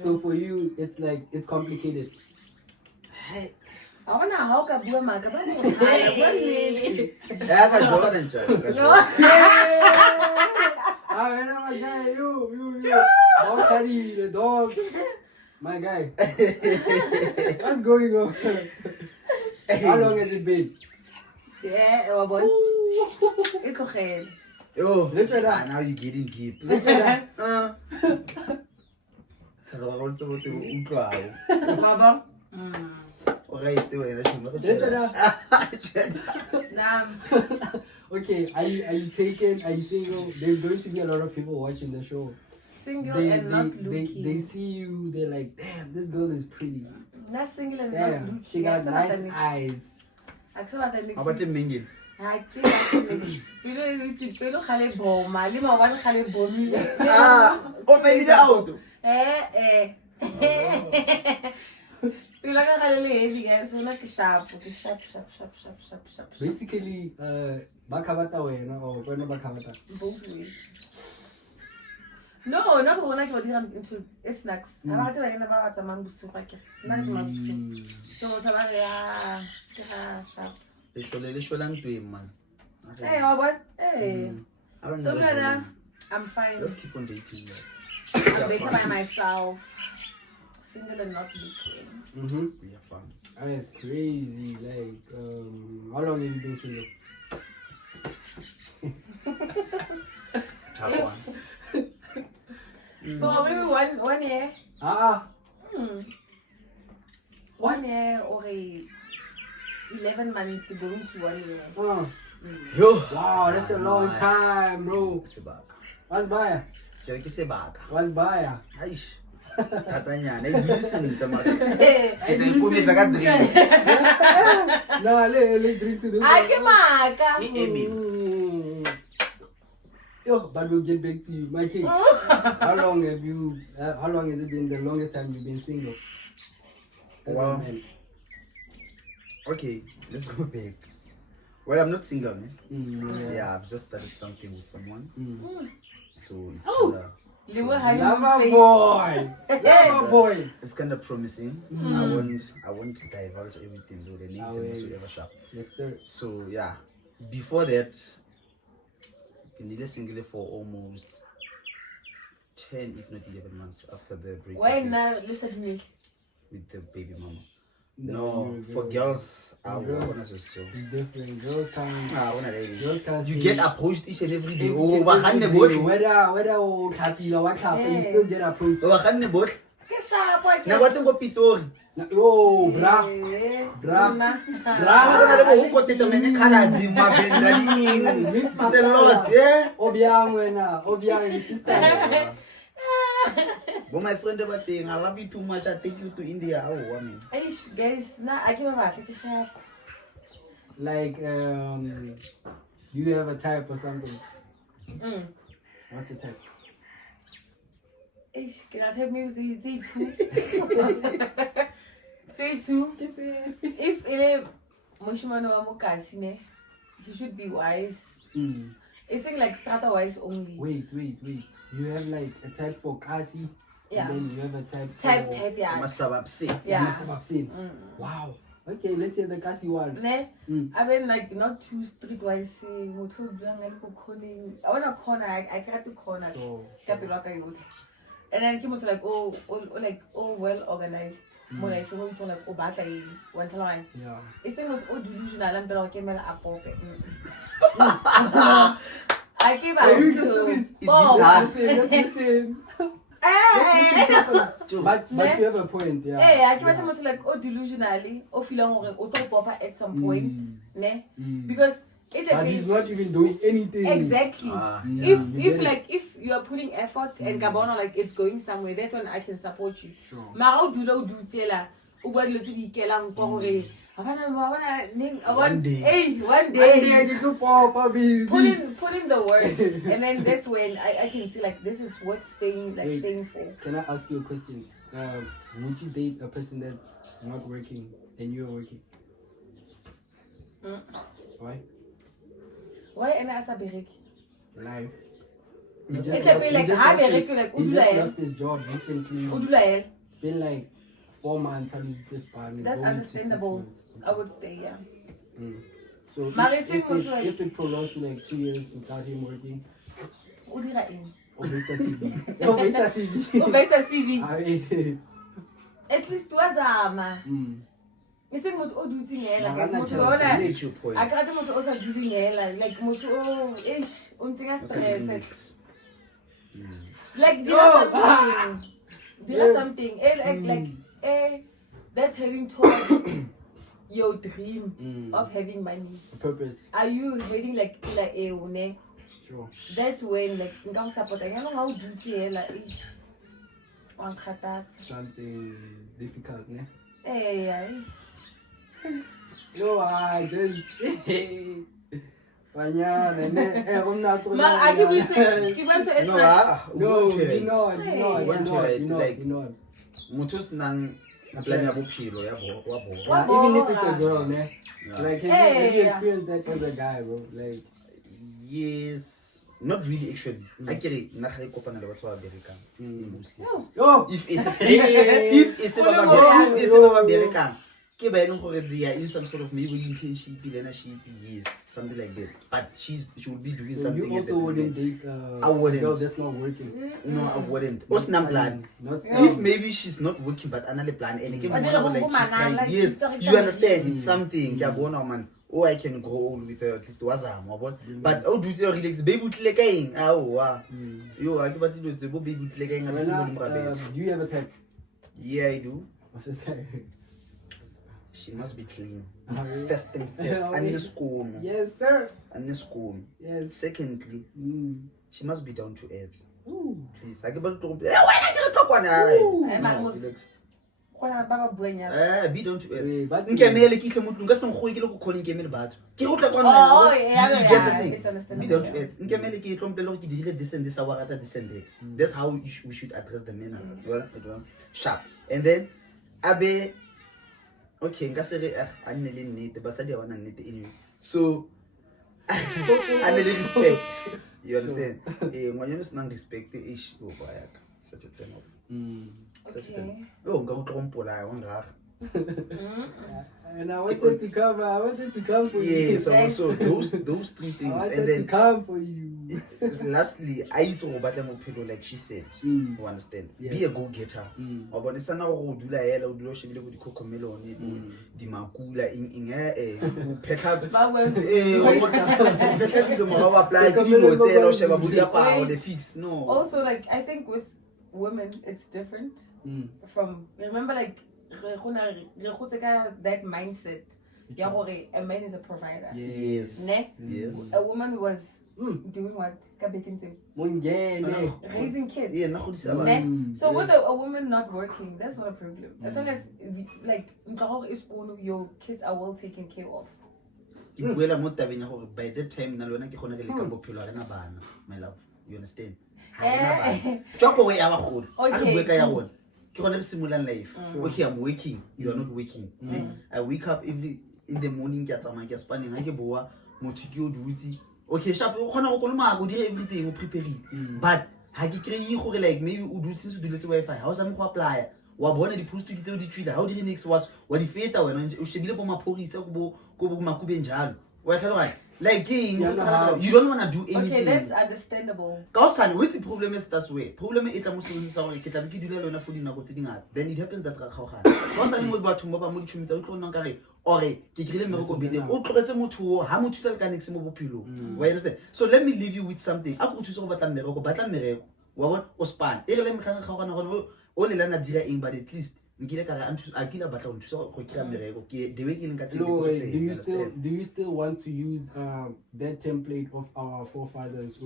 So for you, it's like it's complicated. I wanna how can do my you, the dog, my guy. What's going on? How long has it been? Yeah, it's okay. Oh, now you're getting deep. Okay, are you taken? Are you single? There's going to be a lot of people watching the show. Single and not looking. They see you, they're like, damn, this girl is pretty. Not single and not looking. She got nice eyes. How about the minging? I Oh, maybe the auto. Basically, bakabata wena or wena bakabata. Both ways. No, not one like what you have into snacks. I want to never a man so sharp. Man. Hey, what? Hey. So I'm fine. Let's keep on dating. I'm better by myself. Single and not looking. We have fun. That's crazy. Like, how long have you been single? Tough one. For maybe 1 year. 1 year or 11 months going to 1 year. Wow, that's a long time, bro. What's baya? What's baya? Katanya, I listen to my. No, let's drink to this. Yo, but we'll get back to you, my king. How long has it been the longest time you've been single? Well, okay, let's go back. Well, I'm not single, man. Yeah, I've just started something with someone. So it's Lover boy. Lover boy. It's kind of promising. I want to divulge everything though. The names and whatsoever sharp. Yes, sir. So yeah, before that, been really single for almost 10, if not 11 months after the breakup. Why now? Listen to me. With the baby mama. No, for girls, I want to so. It's different. Girls can't. Girls can't. You get approached each and every day. Oh, whether happy or what happened, you still get approached. Oh, now what go Pitori? Oh, bra. It's a lot, yeah. Obiang, sister. But my friend, I love you too much. I take you to India. Oh, I mean. Guys, I give a sharp. Like, do you have a type or something? What's your type? Can I tell me say two? If he should be wise. It's like strata wise only. Wait. You have like a type for Kasi? Yeah. And then you have a type for... Type, yeah. Yeah. Wow. Okay, let's say the Kasi one. I mean, like, not too streetwise. I want a corner. I can't do corners. And then he was like, oh, well organized. More like, like, oh, bad, one time. Yeah. It was all delusional. I'm like, I came out to listen. But you have a point, yeah. Hey, I came out like, oh, delusionally, or feeling or papa at some point, because but he's not even doing anything. Exactly. If you are putting effort and Gabon like it's going somewhere, that's when I can support you. Sure. One day. Put in the work, and then that's when I can see like this is what's staying for. Can I ask you a question? Would you date a person that's not working and you're working? Why? Why am I berek? Life. He just lost his job recently. Been like 4 months. That's understandable. I would stay, yeah. So if it prolongs to like 2 years without him working, CV. At least wazama. Isn't most old duty like I can't also doing like most ish unting stress. Like there's something that's heading towards your dream of having money. Purpose. Are you heading like a Sure. That's when like support I don't know how duty like ish something difficult, ne? Yeah. No, I just I give you to Mutus nang plan ya bophelo ya bo even if it's a girl, ne? Like have you experienced that as a guy, bro? Like yes, not really actually. I get it. Na re kopana le batho ba berekang in most cases. If it's ba berekang ke ba eng gore they are in some sort of maybe internship, leadership, yes, something like that. But she would be doing something. You also wouldn't date I wouldn't. girl that's not working. No, I wouldn't. Plan. If maybe she's not working but another plan and again like she's trying. Yes, you understand. It's something. Man. Oh, I can grow old with her at least but oh, do you relax baby tlekaing? Yo, I give it to baby tlekaing. Do you have a type? Yeah, I do. What's the type? She must be clean. First thing first. And the school. Yes, sir. And the school. Yes. Secondly, she must be down to earth. Please. I give it to be down to earth. Nkemele ke tle motho nka seng goe ke le go khone nkemele batho. Ke go tla kwana. Be down to earth. Nkemele ke tlompele go ke dirile this and this a wa rata this and that. That's how we should address the men. Sharp. And then abe okay, nka se re a nne le nnete basadi a wana nnete anyway. So a nne le respect. You understand? Ngwanyana se nang respect ish o ba ya ka such a turn off. Such a turn. Oh, nka go tlompola wa ngara. And I wanted to come for you. Yeah, so those three I things, wanted and then to come for you. lastly, I thought about them people like she said. You understand? Yes. Be a go-getter. About the son of Dula Ella, Dula Shibili with the cocomelon, the Makula in air, who pet up. The fix. No. Also, like, I think with women, it's different from, remember, like, that mindset. A man is a provider. Yes. Yes. A woman was doing what? Raising kids. Yeah, so with a woman not working, that's not a problem. As long as like your kids are well taken care of. By that time, my love. You understand? Okay. Okay, I'm waking. You are not waking. I wake up every in the morning. Get some like spanning. I get boa. Okay, sharp. Everything prepare. But I get like maybe we do since we do the Wi-Fi. How's I'm going apply? Wa bona di post di tseo di trigger. How did next was what the feta when o shebile bo maphorisa go makube njalo. Wa tla right? Like you don't want to do anything. Okay, that's understandable. What's the problem is that way? Problem is that most of the sorry, kita biki dula lona for dinako tse dinga. Then it happens that ra kgaogana. What's the mo batho mo ba mo ditshumi tsa o tlo nna kare ore ke krile mereko bete o tlogetse motho ha motho tsa le ka next mo bophelo. Wa understand? So let me leave you with something. A go thusa go batla mereko. Wa bona o span. E re le mtlhanga kgaogana go o le lana dira eng but at least do you still want to use that template of our forefathers?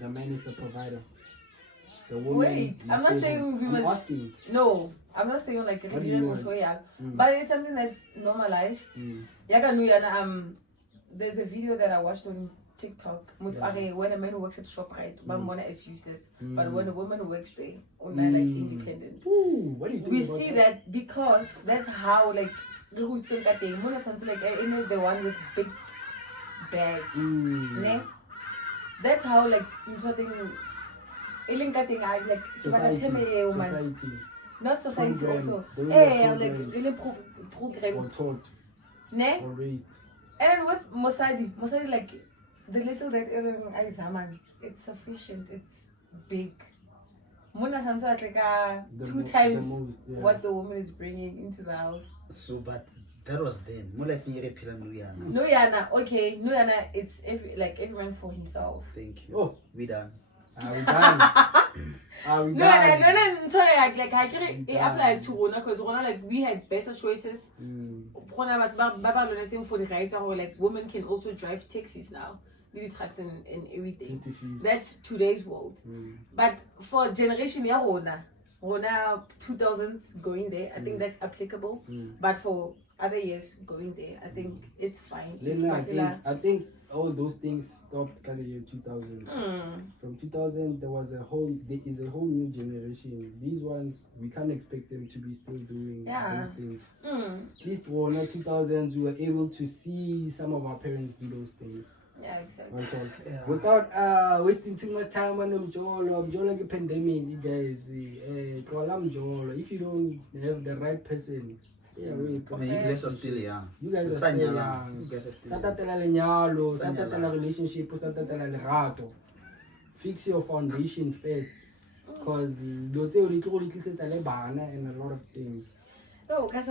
The man is the provider. The woman. Wait, I'm not saying we must. No, I'm not saying like but it's something that's normalized. There's a video that I watched on TikTok. When a man works at ShopRite, Bambona is useless. But when a woman works there, like independent. Ooh, what do you think we see that because that's how like Mona sounds like the one with big bags. That's how like something like society. Not society program. Also. Hey, like really program. Or taught. Or raised. And with Mosadi like the little that I zaman, it's sufficient. It's big. Mona sounds like 2 times what the woman is bringing into the house. So, but that was then. More like No, Yana. Okay, no, Yana. It's everyone for himself. Thank you. Oh, we done. Are we done? Are we done? No. Sorry, like I can apply to Rona because Rona like we had better choices. Rona was for the rights or like women can also drive taxis now. These trucks and everything. That's today's world. But for generation Rona 2000s going there, I think that's applicable. But for other years going there, I think it's fine. I think all those things stopped in the year 2000. From 2000 there is a whole new generation. These ones we can't expect them to be still doing those things. At least in the 2000s we were able to see some of our parents do those things. Yeah, exactly. Without wasting too much time on them, Jolo pandemic, you guys. If you don't have the right person, stay away. You guys are still young. You guys are still young. Satatela relationship, fix your foundation first. Because and a lot of things. Oh, and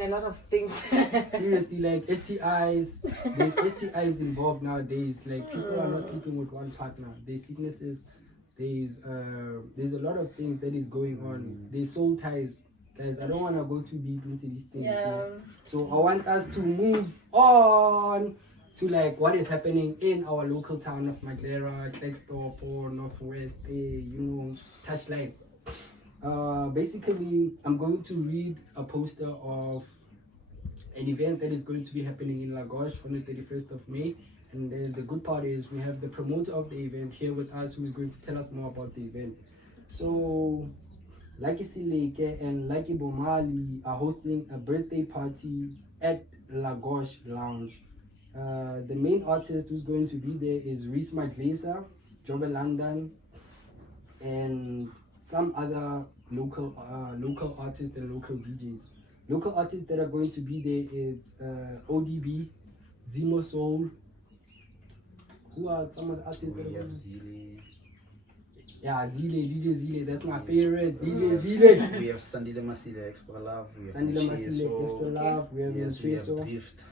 a lot of things. Seriously, like STIs, there's STIs involved nowadays. Like people are not sleeping with one partner. There's sicknesses. There's a lot of things that is going on. There's soul ties. Guys, I don't want to go too deep into these things. So I want us to move on to like what is happening in our local town of Maglera, Klerksdorp, or Northwest, Touchline. Basically, I'm going to read a poster of an event that is going to be happening in Lagos on the 31st of May. And then the good part is we have the promoter of the event here with us who is going to tell us more about the event. So, Lucky Sileke and Lucky Bomali are hosting a birthday party at Lagos Lounge. The main artist who's going to be there is Reezy Maglesa, Jobe London, and some other local artists and local DJs. Local artists that are going to be there, it's ODB, Zemo Soul. Who are some of the artists that are We going have to... Zile. Yeah, DJ Zile, that's my favorite. DJ Zile. We have Sandile Masile, Extra Love. We have Sandile Masile, Extra Love. We have Vincenzo. Drift.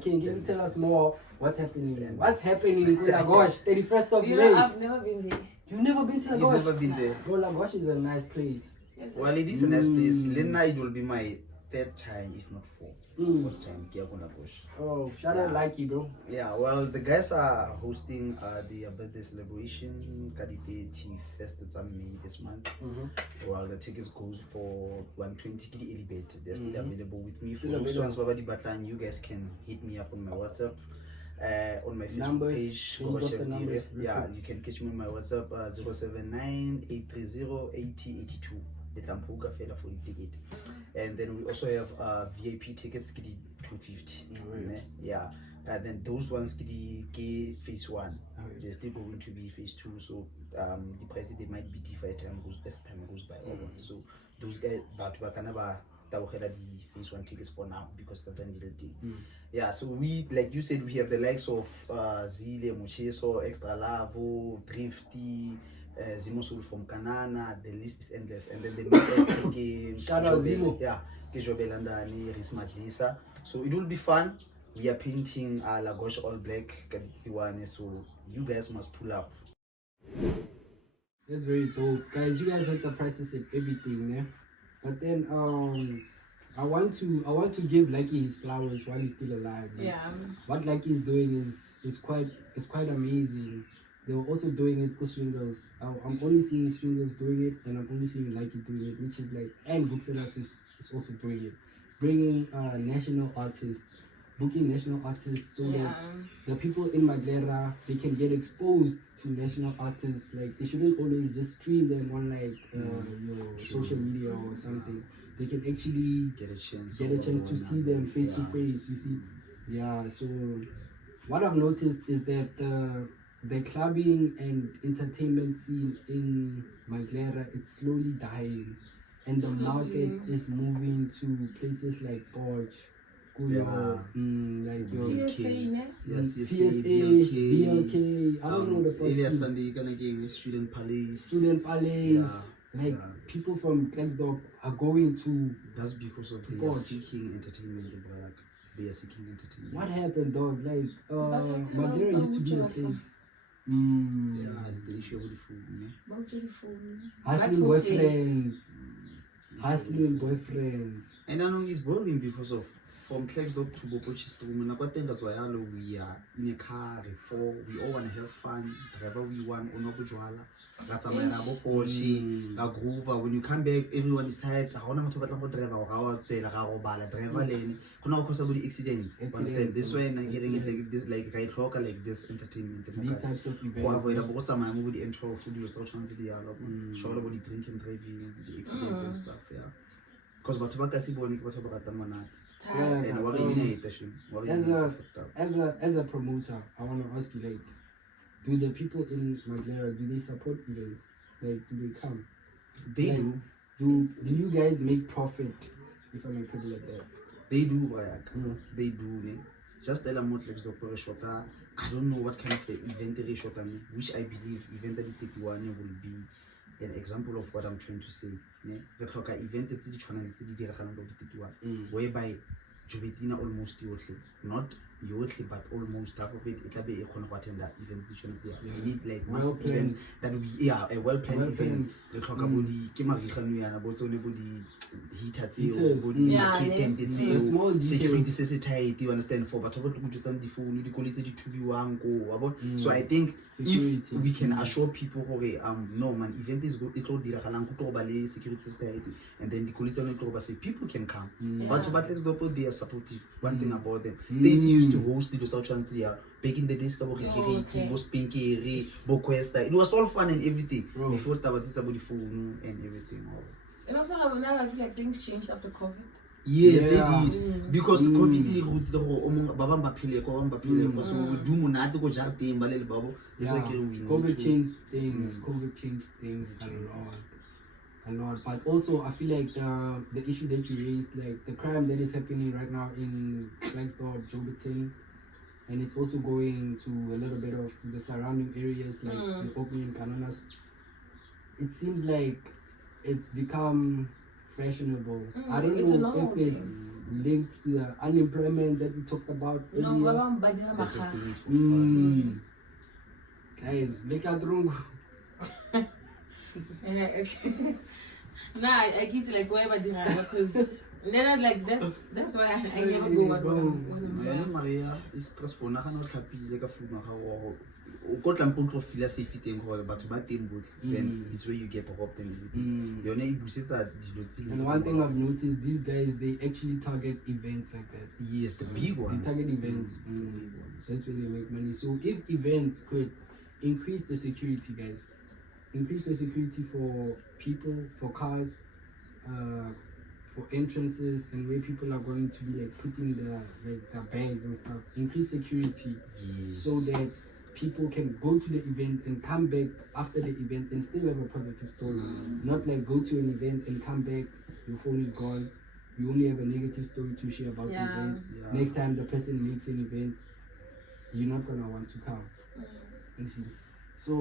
Can you tell us more what's happening there? What's happening in Lagos, 31st of May? I've never been there. You've never been to Lagos? You've never been there? Bro, Lagos is a nice place. Yes, Well, it is a nice place. Lena, it will be my 3rd time, if not 4th time. Oh, shout out Lowkey, bro. Yeah, well, the guys are hosting the birthday celebration, 31st of May this month. Well, the tickets goes for 120 elevate. They're still available with me. For those ones, you guys can hit me up on my WhatsApp. On my Facebook page, yeah, you can catch me on my WhatsApp 079-830-8082. The Tampuka fella for the ticket, and then we also have VIP tickets, 250. Yeah, and then those ones get phase 1. They're still going to be phase 2, so the price they might be different as time goes by. So those guys, but we can never the phase 1 tickets for now because that's a little thing. Yeah, so we, like you said, we have the likes of Zile, Mocheso, Extra Lavo, Drifty, Zemo Soul from Kanana. The list is endless. And then the new shout out Zemo. Yeah, Kejobelandani, Rismadlisa. So it will be fun. We are painting Lagos all black, so you guys must pull up. That's very dope, guys. You guys heard the prices and everything, yeah. But then I want to give Lowkey his flowers while he's still alive. Man. Yeah. What Lowkey is doing is quite amazing. They were also doing it for Swingles. I'm only seeing Swingles doing it, and I'm only seeing Lowkey doing it, which is like, and Goodfellas is also doing it, bringing national artists, booking national artists, so that the people in Maglera, they can get exposed to national artists. Like, they shouldn't always just stream them on like your social media or something. They can actually get a chance to see them face to face. You see, yeah. So what I've noticed is that the clubbing and entertainment scene in Maglera, it's slowly dying, and the market is moving to places like Borch, like your CSA, CSA, BLK. I don't know the Elias Sunday, Student Palace. Like people from Klerksdorp are going to. That's because of they are seeking entertainment. They are seeking entertainment. What happened, dog? Like Maglera used to be the place. Yeah, it's the issue of the food. Hustling boyfriends. And I know it's boring because of from Klerksdorp to Bopochistrom. We are in a car, we all want to have fun. Driver we want, when you come back, everyone is tired. Driver accident. Understand? This way, I'm getting it like this, like right clock, like this entertainment. These types of events. Show about the drink and driving, the accident and stuff. Yeah. Because what about as a promoter, I want to ask you, like, do the people in Maglera, do they support events? Like, do they come? They like, do. Do you guys make profit, if I may put it like that? They do, they do. Just tell them what like the shota. I don't know what kind of event they shot, which I believe event that 31 will be an example of what I'm trying to say. The clock event that's the channel whereby Jobetina almost yotli, not yotli, but almost half of it. It'll be a attend events. We need like massive events that we a well planned event. The clock about the Kimarichanuyan about the heater, security society. You understand? For but about to just on the phone, you call it the 2B1 go about. So I think if we can assure people, okay, no man, event is good. It's all the security society, and then the quality say people can come. But let's go put they are supportive. One thing about them, they used to host the South Transia back in the days. Pinky, Boquesta. It was all fun and everything. Before that was about the phone and everything. And also, now I feel like things changed after COVID. Yes, they did. Because COVID COVID changed things. COVID changed things a lot. a lot. But also, I feel like the issue that you raised, like the crime that is happening right now in Flagstaff, Joburg, and it's also going to a little bit of the surrounding areas like the opening Canonas. It seems like it's become fashionable. I don't know if it's linked to the unemployment that we talked about earlier. Guys, look at Rungu. Nah, I keep like wherever they are because then like that's why I never go one. Maria is stressful. Na kana tlhapile ka fuma ga o go tlampo tlo feel safe teng gore batho ba teng botlhe, then it's where you get robbed and everything. Yone e busetsa dilo tse. And one thing I've noticed, these guys, they actually target events like that. Yes, the big ones. They target events. That's where they make money. So if events could increase the security, guys, increase the security for people, for cars, for entrances, and where people are going to be like putting their bags and stuff. Increase security, so that people can go to the event and come back after the event and still have a positive story. Not like go to an event and come back, your phone is gone, you only have a negative story to share about the event. Next time the person makes an event, you're not gonna want to come. You see. So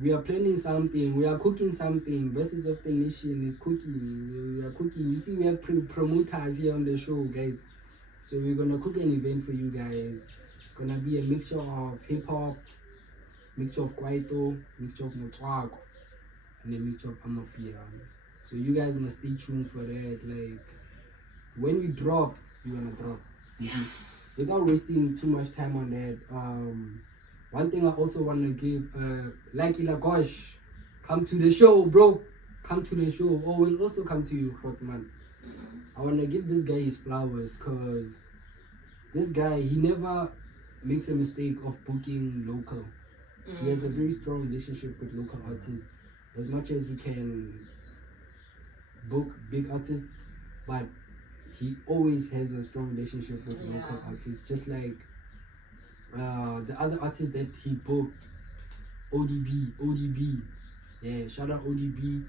we are planning something, we are cooking something. Voices of the Nation is cooking. We are cooking. You see, we have promoters here on the show, guys. So we're gonna cook an event for you guys. It's gonna be a mixture of hip hop, mixture of kwaito, mixture of motswako, and a mixture of amapiano. So you guys must stay tuned for that. Like when we drop, we're gonna drop. You see? Without wasting too much time on that. One thing I also want to give, Lowkey Lagosh, come to the show, bro. Come to the show. Or we'll also come to you, Hotman. I want to give this guy his flowers, because this guy, he never makes a mistake of booking local. He has a very strong relationship with local artists. As much as he can book big artists, but he always has a strong relationship with local artists. Just like the other artist that he booked, ODB. Yeah, shout out ODB.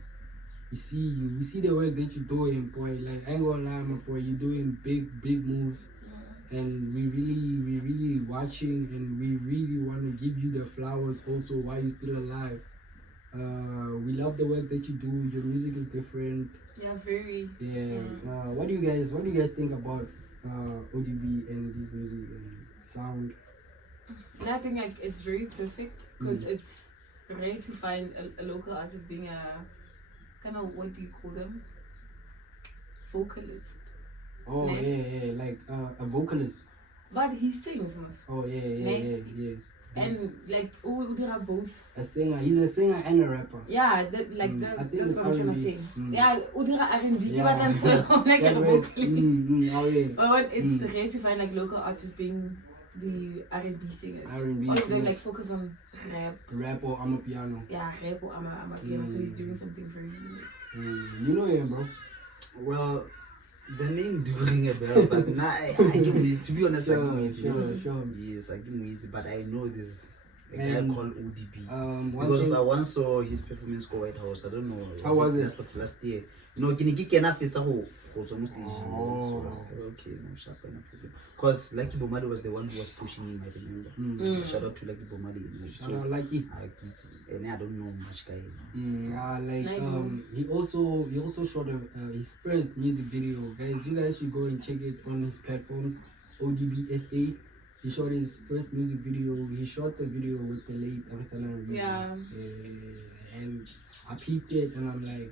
We see the work that you're doing, boy. Like, I ain't gonna lie, my boy, you're doing big moves, and we really watching, and we really want to give you the flowers also while you're still alive. We love the work that you do. Your music is different. Yeah, very. Yeah. What do you guys think about ODB and his music and sound? And I think like it's very perfect because it's rare to find a local artist being a kind of, what do you call them? Vocalist. Oh, like, yeah, like a vocalist. But he sings, mas. Oh, yeah. And like, they are both. A singer. He's a singer and a rapper. Yeah, that's what I'm trying to say. Yeah, R&B. Yeah. Like a vocalist. Oh, yeah. But it's rare to find like local artists being the R&B singers. R&B Or singers. they like focus on rap or amapiano. Yeah, rap or amapiano. So he's doing something very unique. You know him, bro? Well, the name do ring a bell, but nah, I give Reezy. To be honest, Sure. Yes, I give Reezy, but I know this a guy called ODB. Because I once saw his performance for White House. I don't know. How was it? Last of last year. You know, can you get enough? It's a whole almost okay, no sharp, no problem. Because Lowkey Bomali was the one who was pushing him, I remember. Shout out to Lowkey Bomali. Shout out Lowkey. And I don't know much guy. He also shot his first music video. Guys, you guys should go and check it on his platforms. ODBSA. He shot his first music video. He shot the video with the late Reezy. Yeah. And I peeped it and I'm like,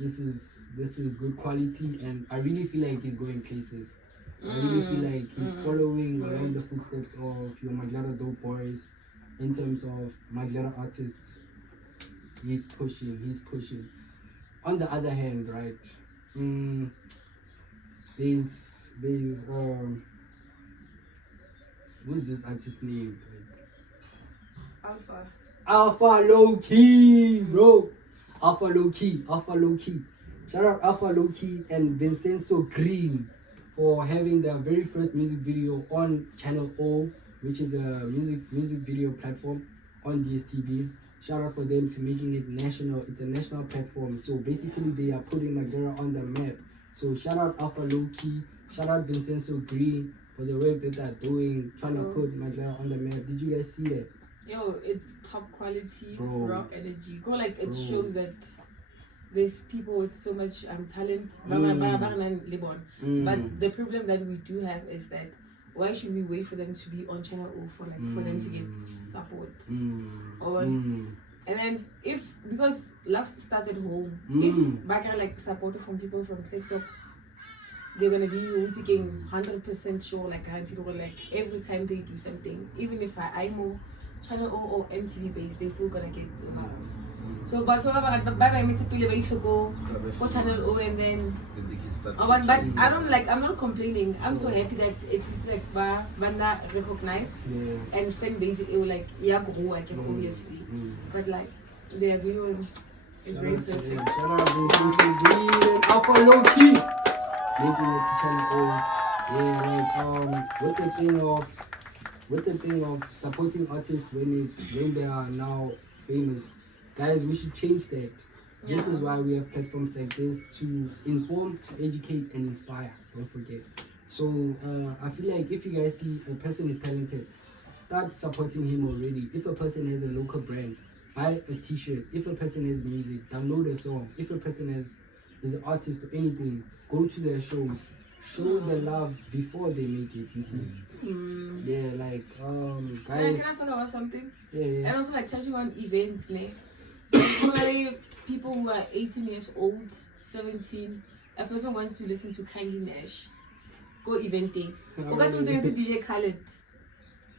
this is good quality, and I really feel like he's going places. I really feel like he's following around the footsteps of your Maglara Dope Boys in terms of Maglara artists. He's pushing. On the other hand, right, there's what's this artist's name? Alpha Lowkey, bro. Alpha Lowkey. Shout out Alpha Lowkey and Vincenzo Green for having their very first music video on Channel O, which is a music video platform on DSTV. shout out for them to making it national. It's a national platform. So basically they are putting Nigeria on the map. So shout out Alpha Lowkey, shout out Vincenzo Green for the work that they're doing, trying to put Nigeria on the map. Did you guys see that? Yo, it's top quality, Bro. raw energy. Go like it Bro. shows that there's people with so much talent. But the problem that we do have is that why should we wait for them to be on channel O for them to get support? And then because love starts at home, if back like support from people from TikTok, they're gonna be taking 100% sure, like guaranteed, or like every time they do something, even if I'm more channel O or MTV based, they still gonna get love. So but bye to go for channel O and then they can start. but I'm not complaining. I'm so happy that it is like Banda recognized and fan base it will like grow obviously. But like their viewing is very perfect. Shout out Vincenzo Green and Alpha Lowkey making it to channel O. Yeah, like with the thing of supporting artists when they are now famous. Guys, we should change that. This is why we have platforms like this to inform, to educate, and inspire. Don't forget. So I feel like if you guys see a person is talented, start supporting him already. If a person has a local brand, buy a t-shirt. If a person has music, download a song. If a person is an artist or anything, go to their shows. Show the love before they make it, you see. Yeah, like guys. Can I talk about something? Yeah. And also like touching on events, like people who are 18 years old, 17, a person wants to listen to Kindly Nash, go eventing. Because something is DJ Khaled.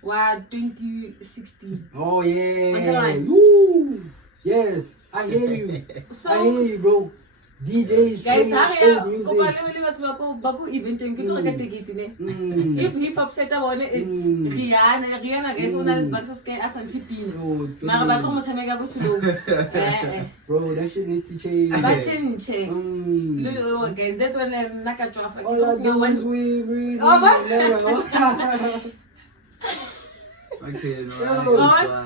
2016. Oh yeah. Woo! Yes, I hear you. So, I hear you, bro. DJs guys, playing old music. If hip hop set up it's Rihanna guys on this box sky as an tipino. Bro, that shit needs to change. Guys, that's when Naka Draft like Okay,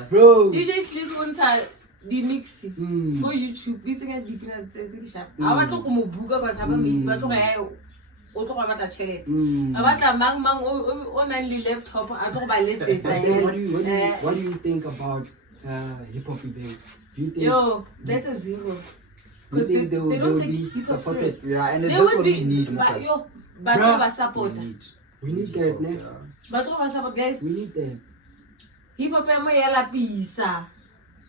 bro. DJ click on the mix go YouTube this get deep in the sharp I want to go buka because have a meet but o tlo ba batla chelete a batla mang o nang le laptop a tlo ba letsetsa. What do you think about hip hop events? Do you think that's a zero because they don't take be hip hop supported? serious. Yeah, and that's what we need. But support we need that, ne? But support guys, we need that. Hip hop mo ya la pisa.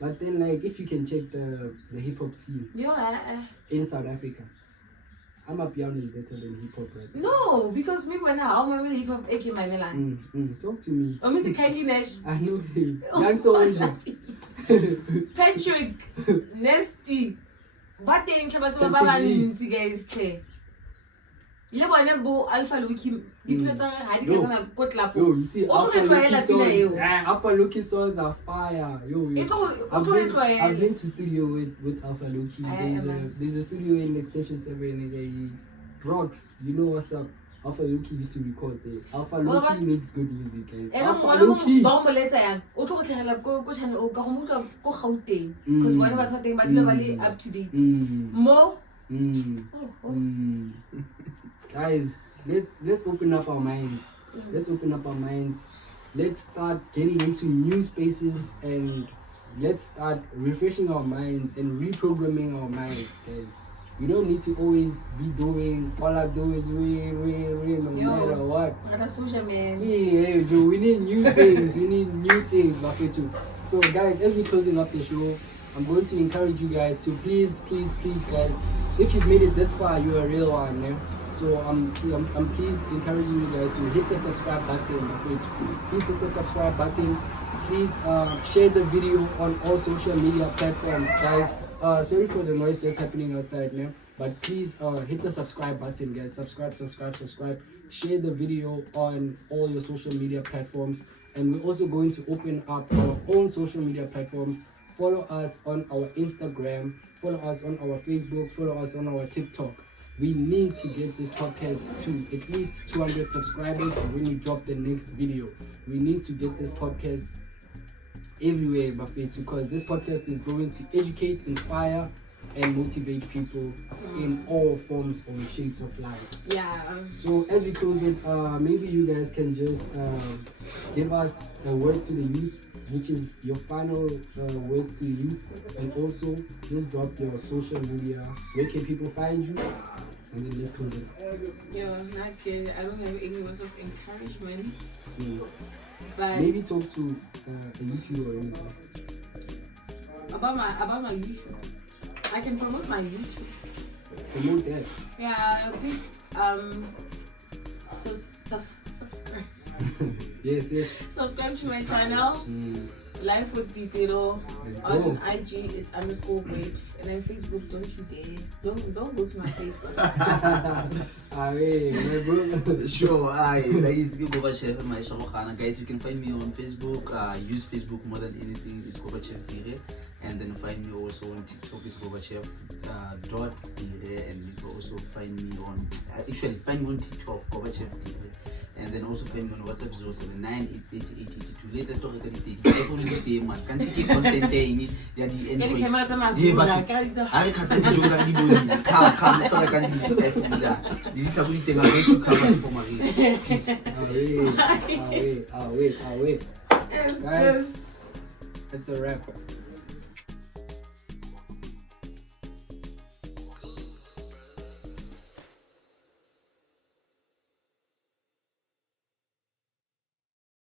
But then, like, if you can check the hip hop scene in South Africa, Amapiano is better than hip hop, right? No, because me when I hip hop, my melan. Talk to me. Oh, Mr. Kindly Nash. I know him. Young Soldier. Patrick, Nesty. But they ain't about guys. You know, Alpha Lowkey. Yo, you see, Alpha Lowkey songs are fire. I've been to studio with Alpha Lowkey. There's a studio in Extension 7 rocks. You know what's up? Alpha Lowkey used to record there. Alpha Lowkey makes good music, guys. Alpha Lowkey. Because one of us talking about up to date. More. Guys, let's open up our minds. Let's open up our minds. Let's start getting into new spaces and let's start refreshing our minds and reprogramming our minds, guys. We don't need to always be doing all I do is win no matter what. Yeah, Joe, we need new things. We need new things, Bafetu. So guys, as we're closing up the show, I'm going to encourage you guys to please guys, if you've made it this far, you're a real one, man. So I'm please encouraging you guys to hit the subscribe button. Please hit the subscribe button. Please share the video on all social media platforms, guys. Sorry for the noise that's happening outside, man. But please hit the subscribe button, guys. Subscribe. Share the video on all your social media platforms. And we're also going to open up our own social media platforms. Follow us on our Instagram. Follow us on our Facebook. Follow us on our TikTok. We need to get this podcast to at least 200 subscribers when we drop the next video. We need to get this podcast everywhere, Buffet, because this podcast is going to educate, inspire, and motivate people in all forms and shapes of life. Yeah. So as we close it, maybe you guys can just give us a word to the youth, which is your final words to the youth, and also just drop your social media. Where can people find you? And then let's close it. Yo, not good. I don't have any words of encouragement. But maybe talk to a YouTuber or anything. About my YouTube. I can promote my YouTube. Promote that. Yeah, please subscribe. Yes. Subscribe to my channel. Life with Pipero. On IG it's _grapes, and then Facebook, don't you dare. Don't go to my Facebook. Bro. Sure, guys, you go Chef my Shawkhana. Guys, you can find me on Facebook. Use Facebook more than anything. It's Chef Dire. And then find me also on TikTok. It's Chef .dire. And you can also find me on find me on TikTok, Chef Dire. And then also find me on WhatsApp 079 later talk about it. Definitely the man can take content ya di endpoint. I can't tell you that you come Away. Guys, it's a wrap.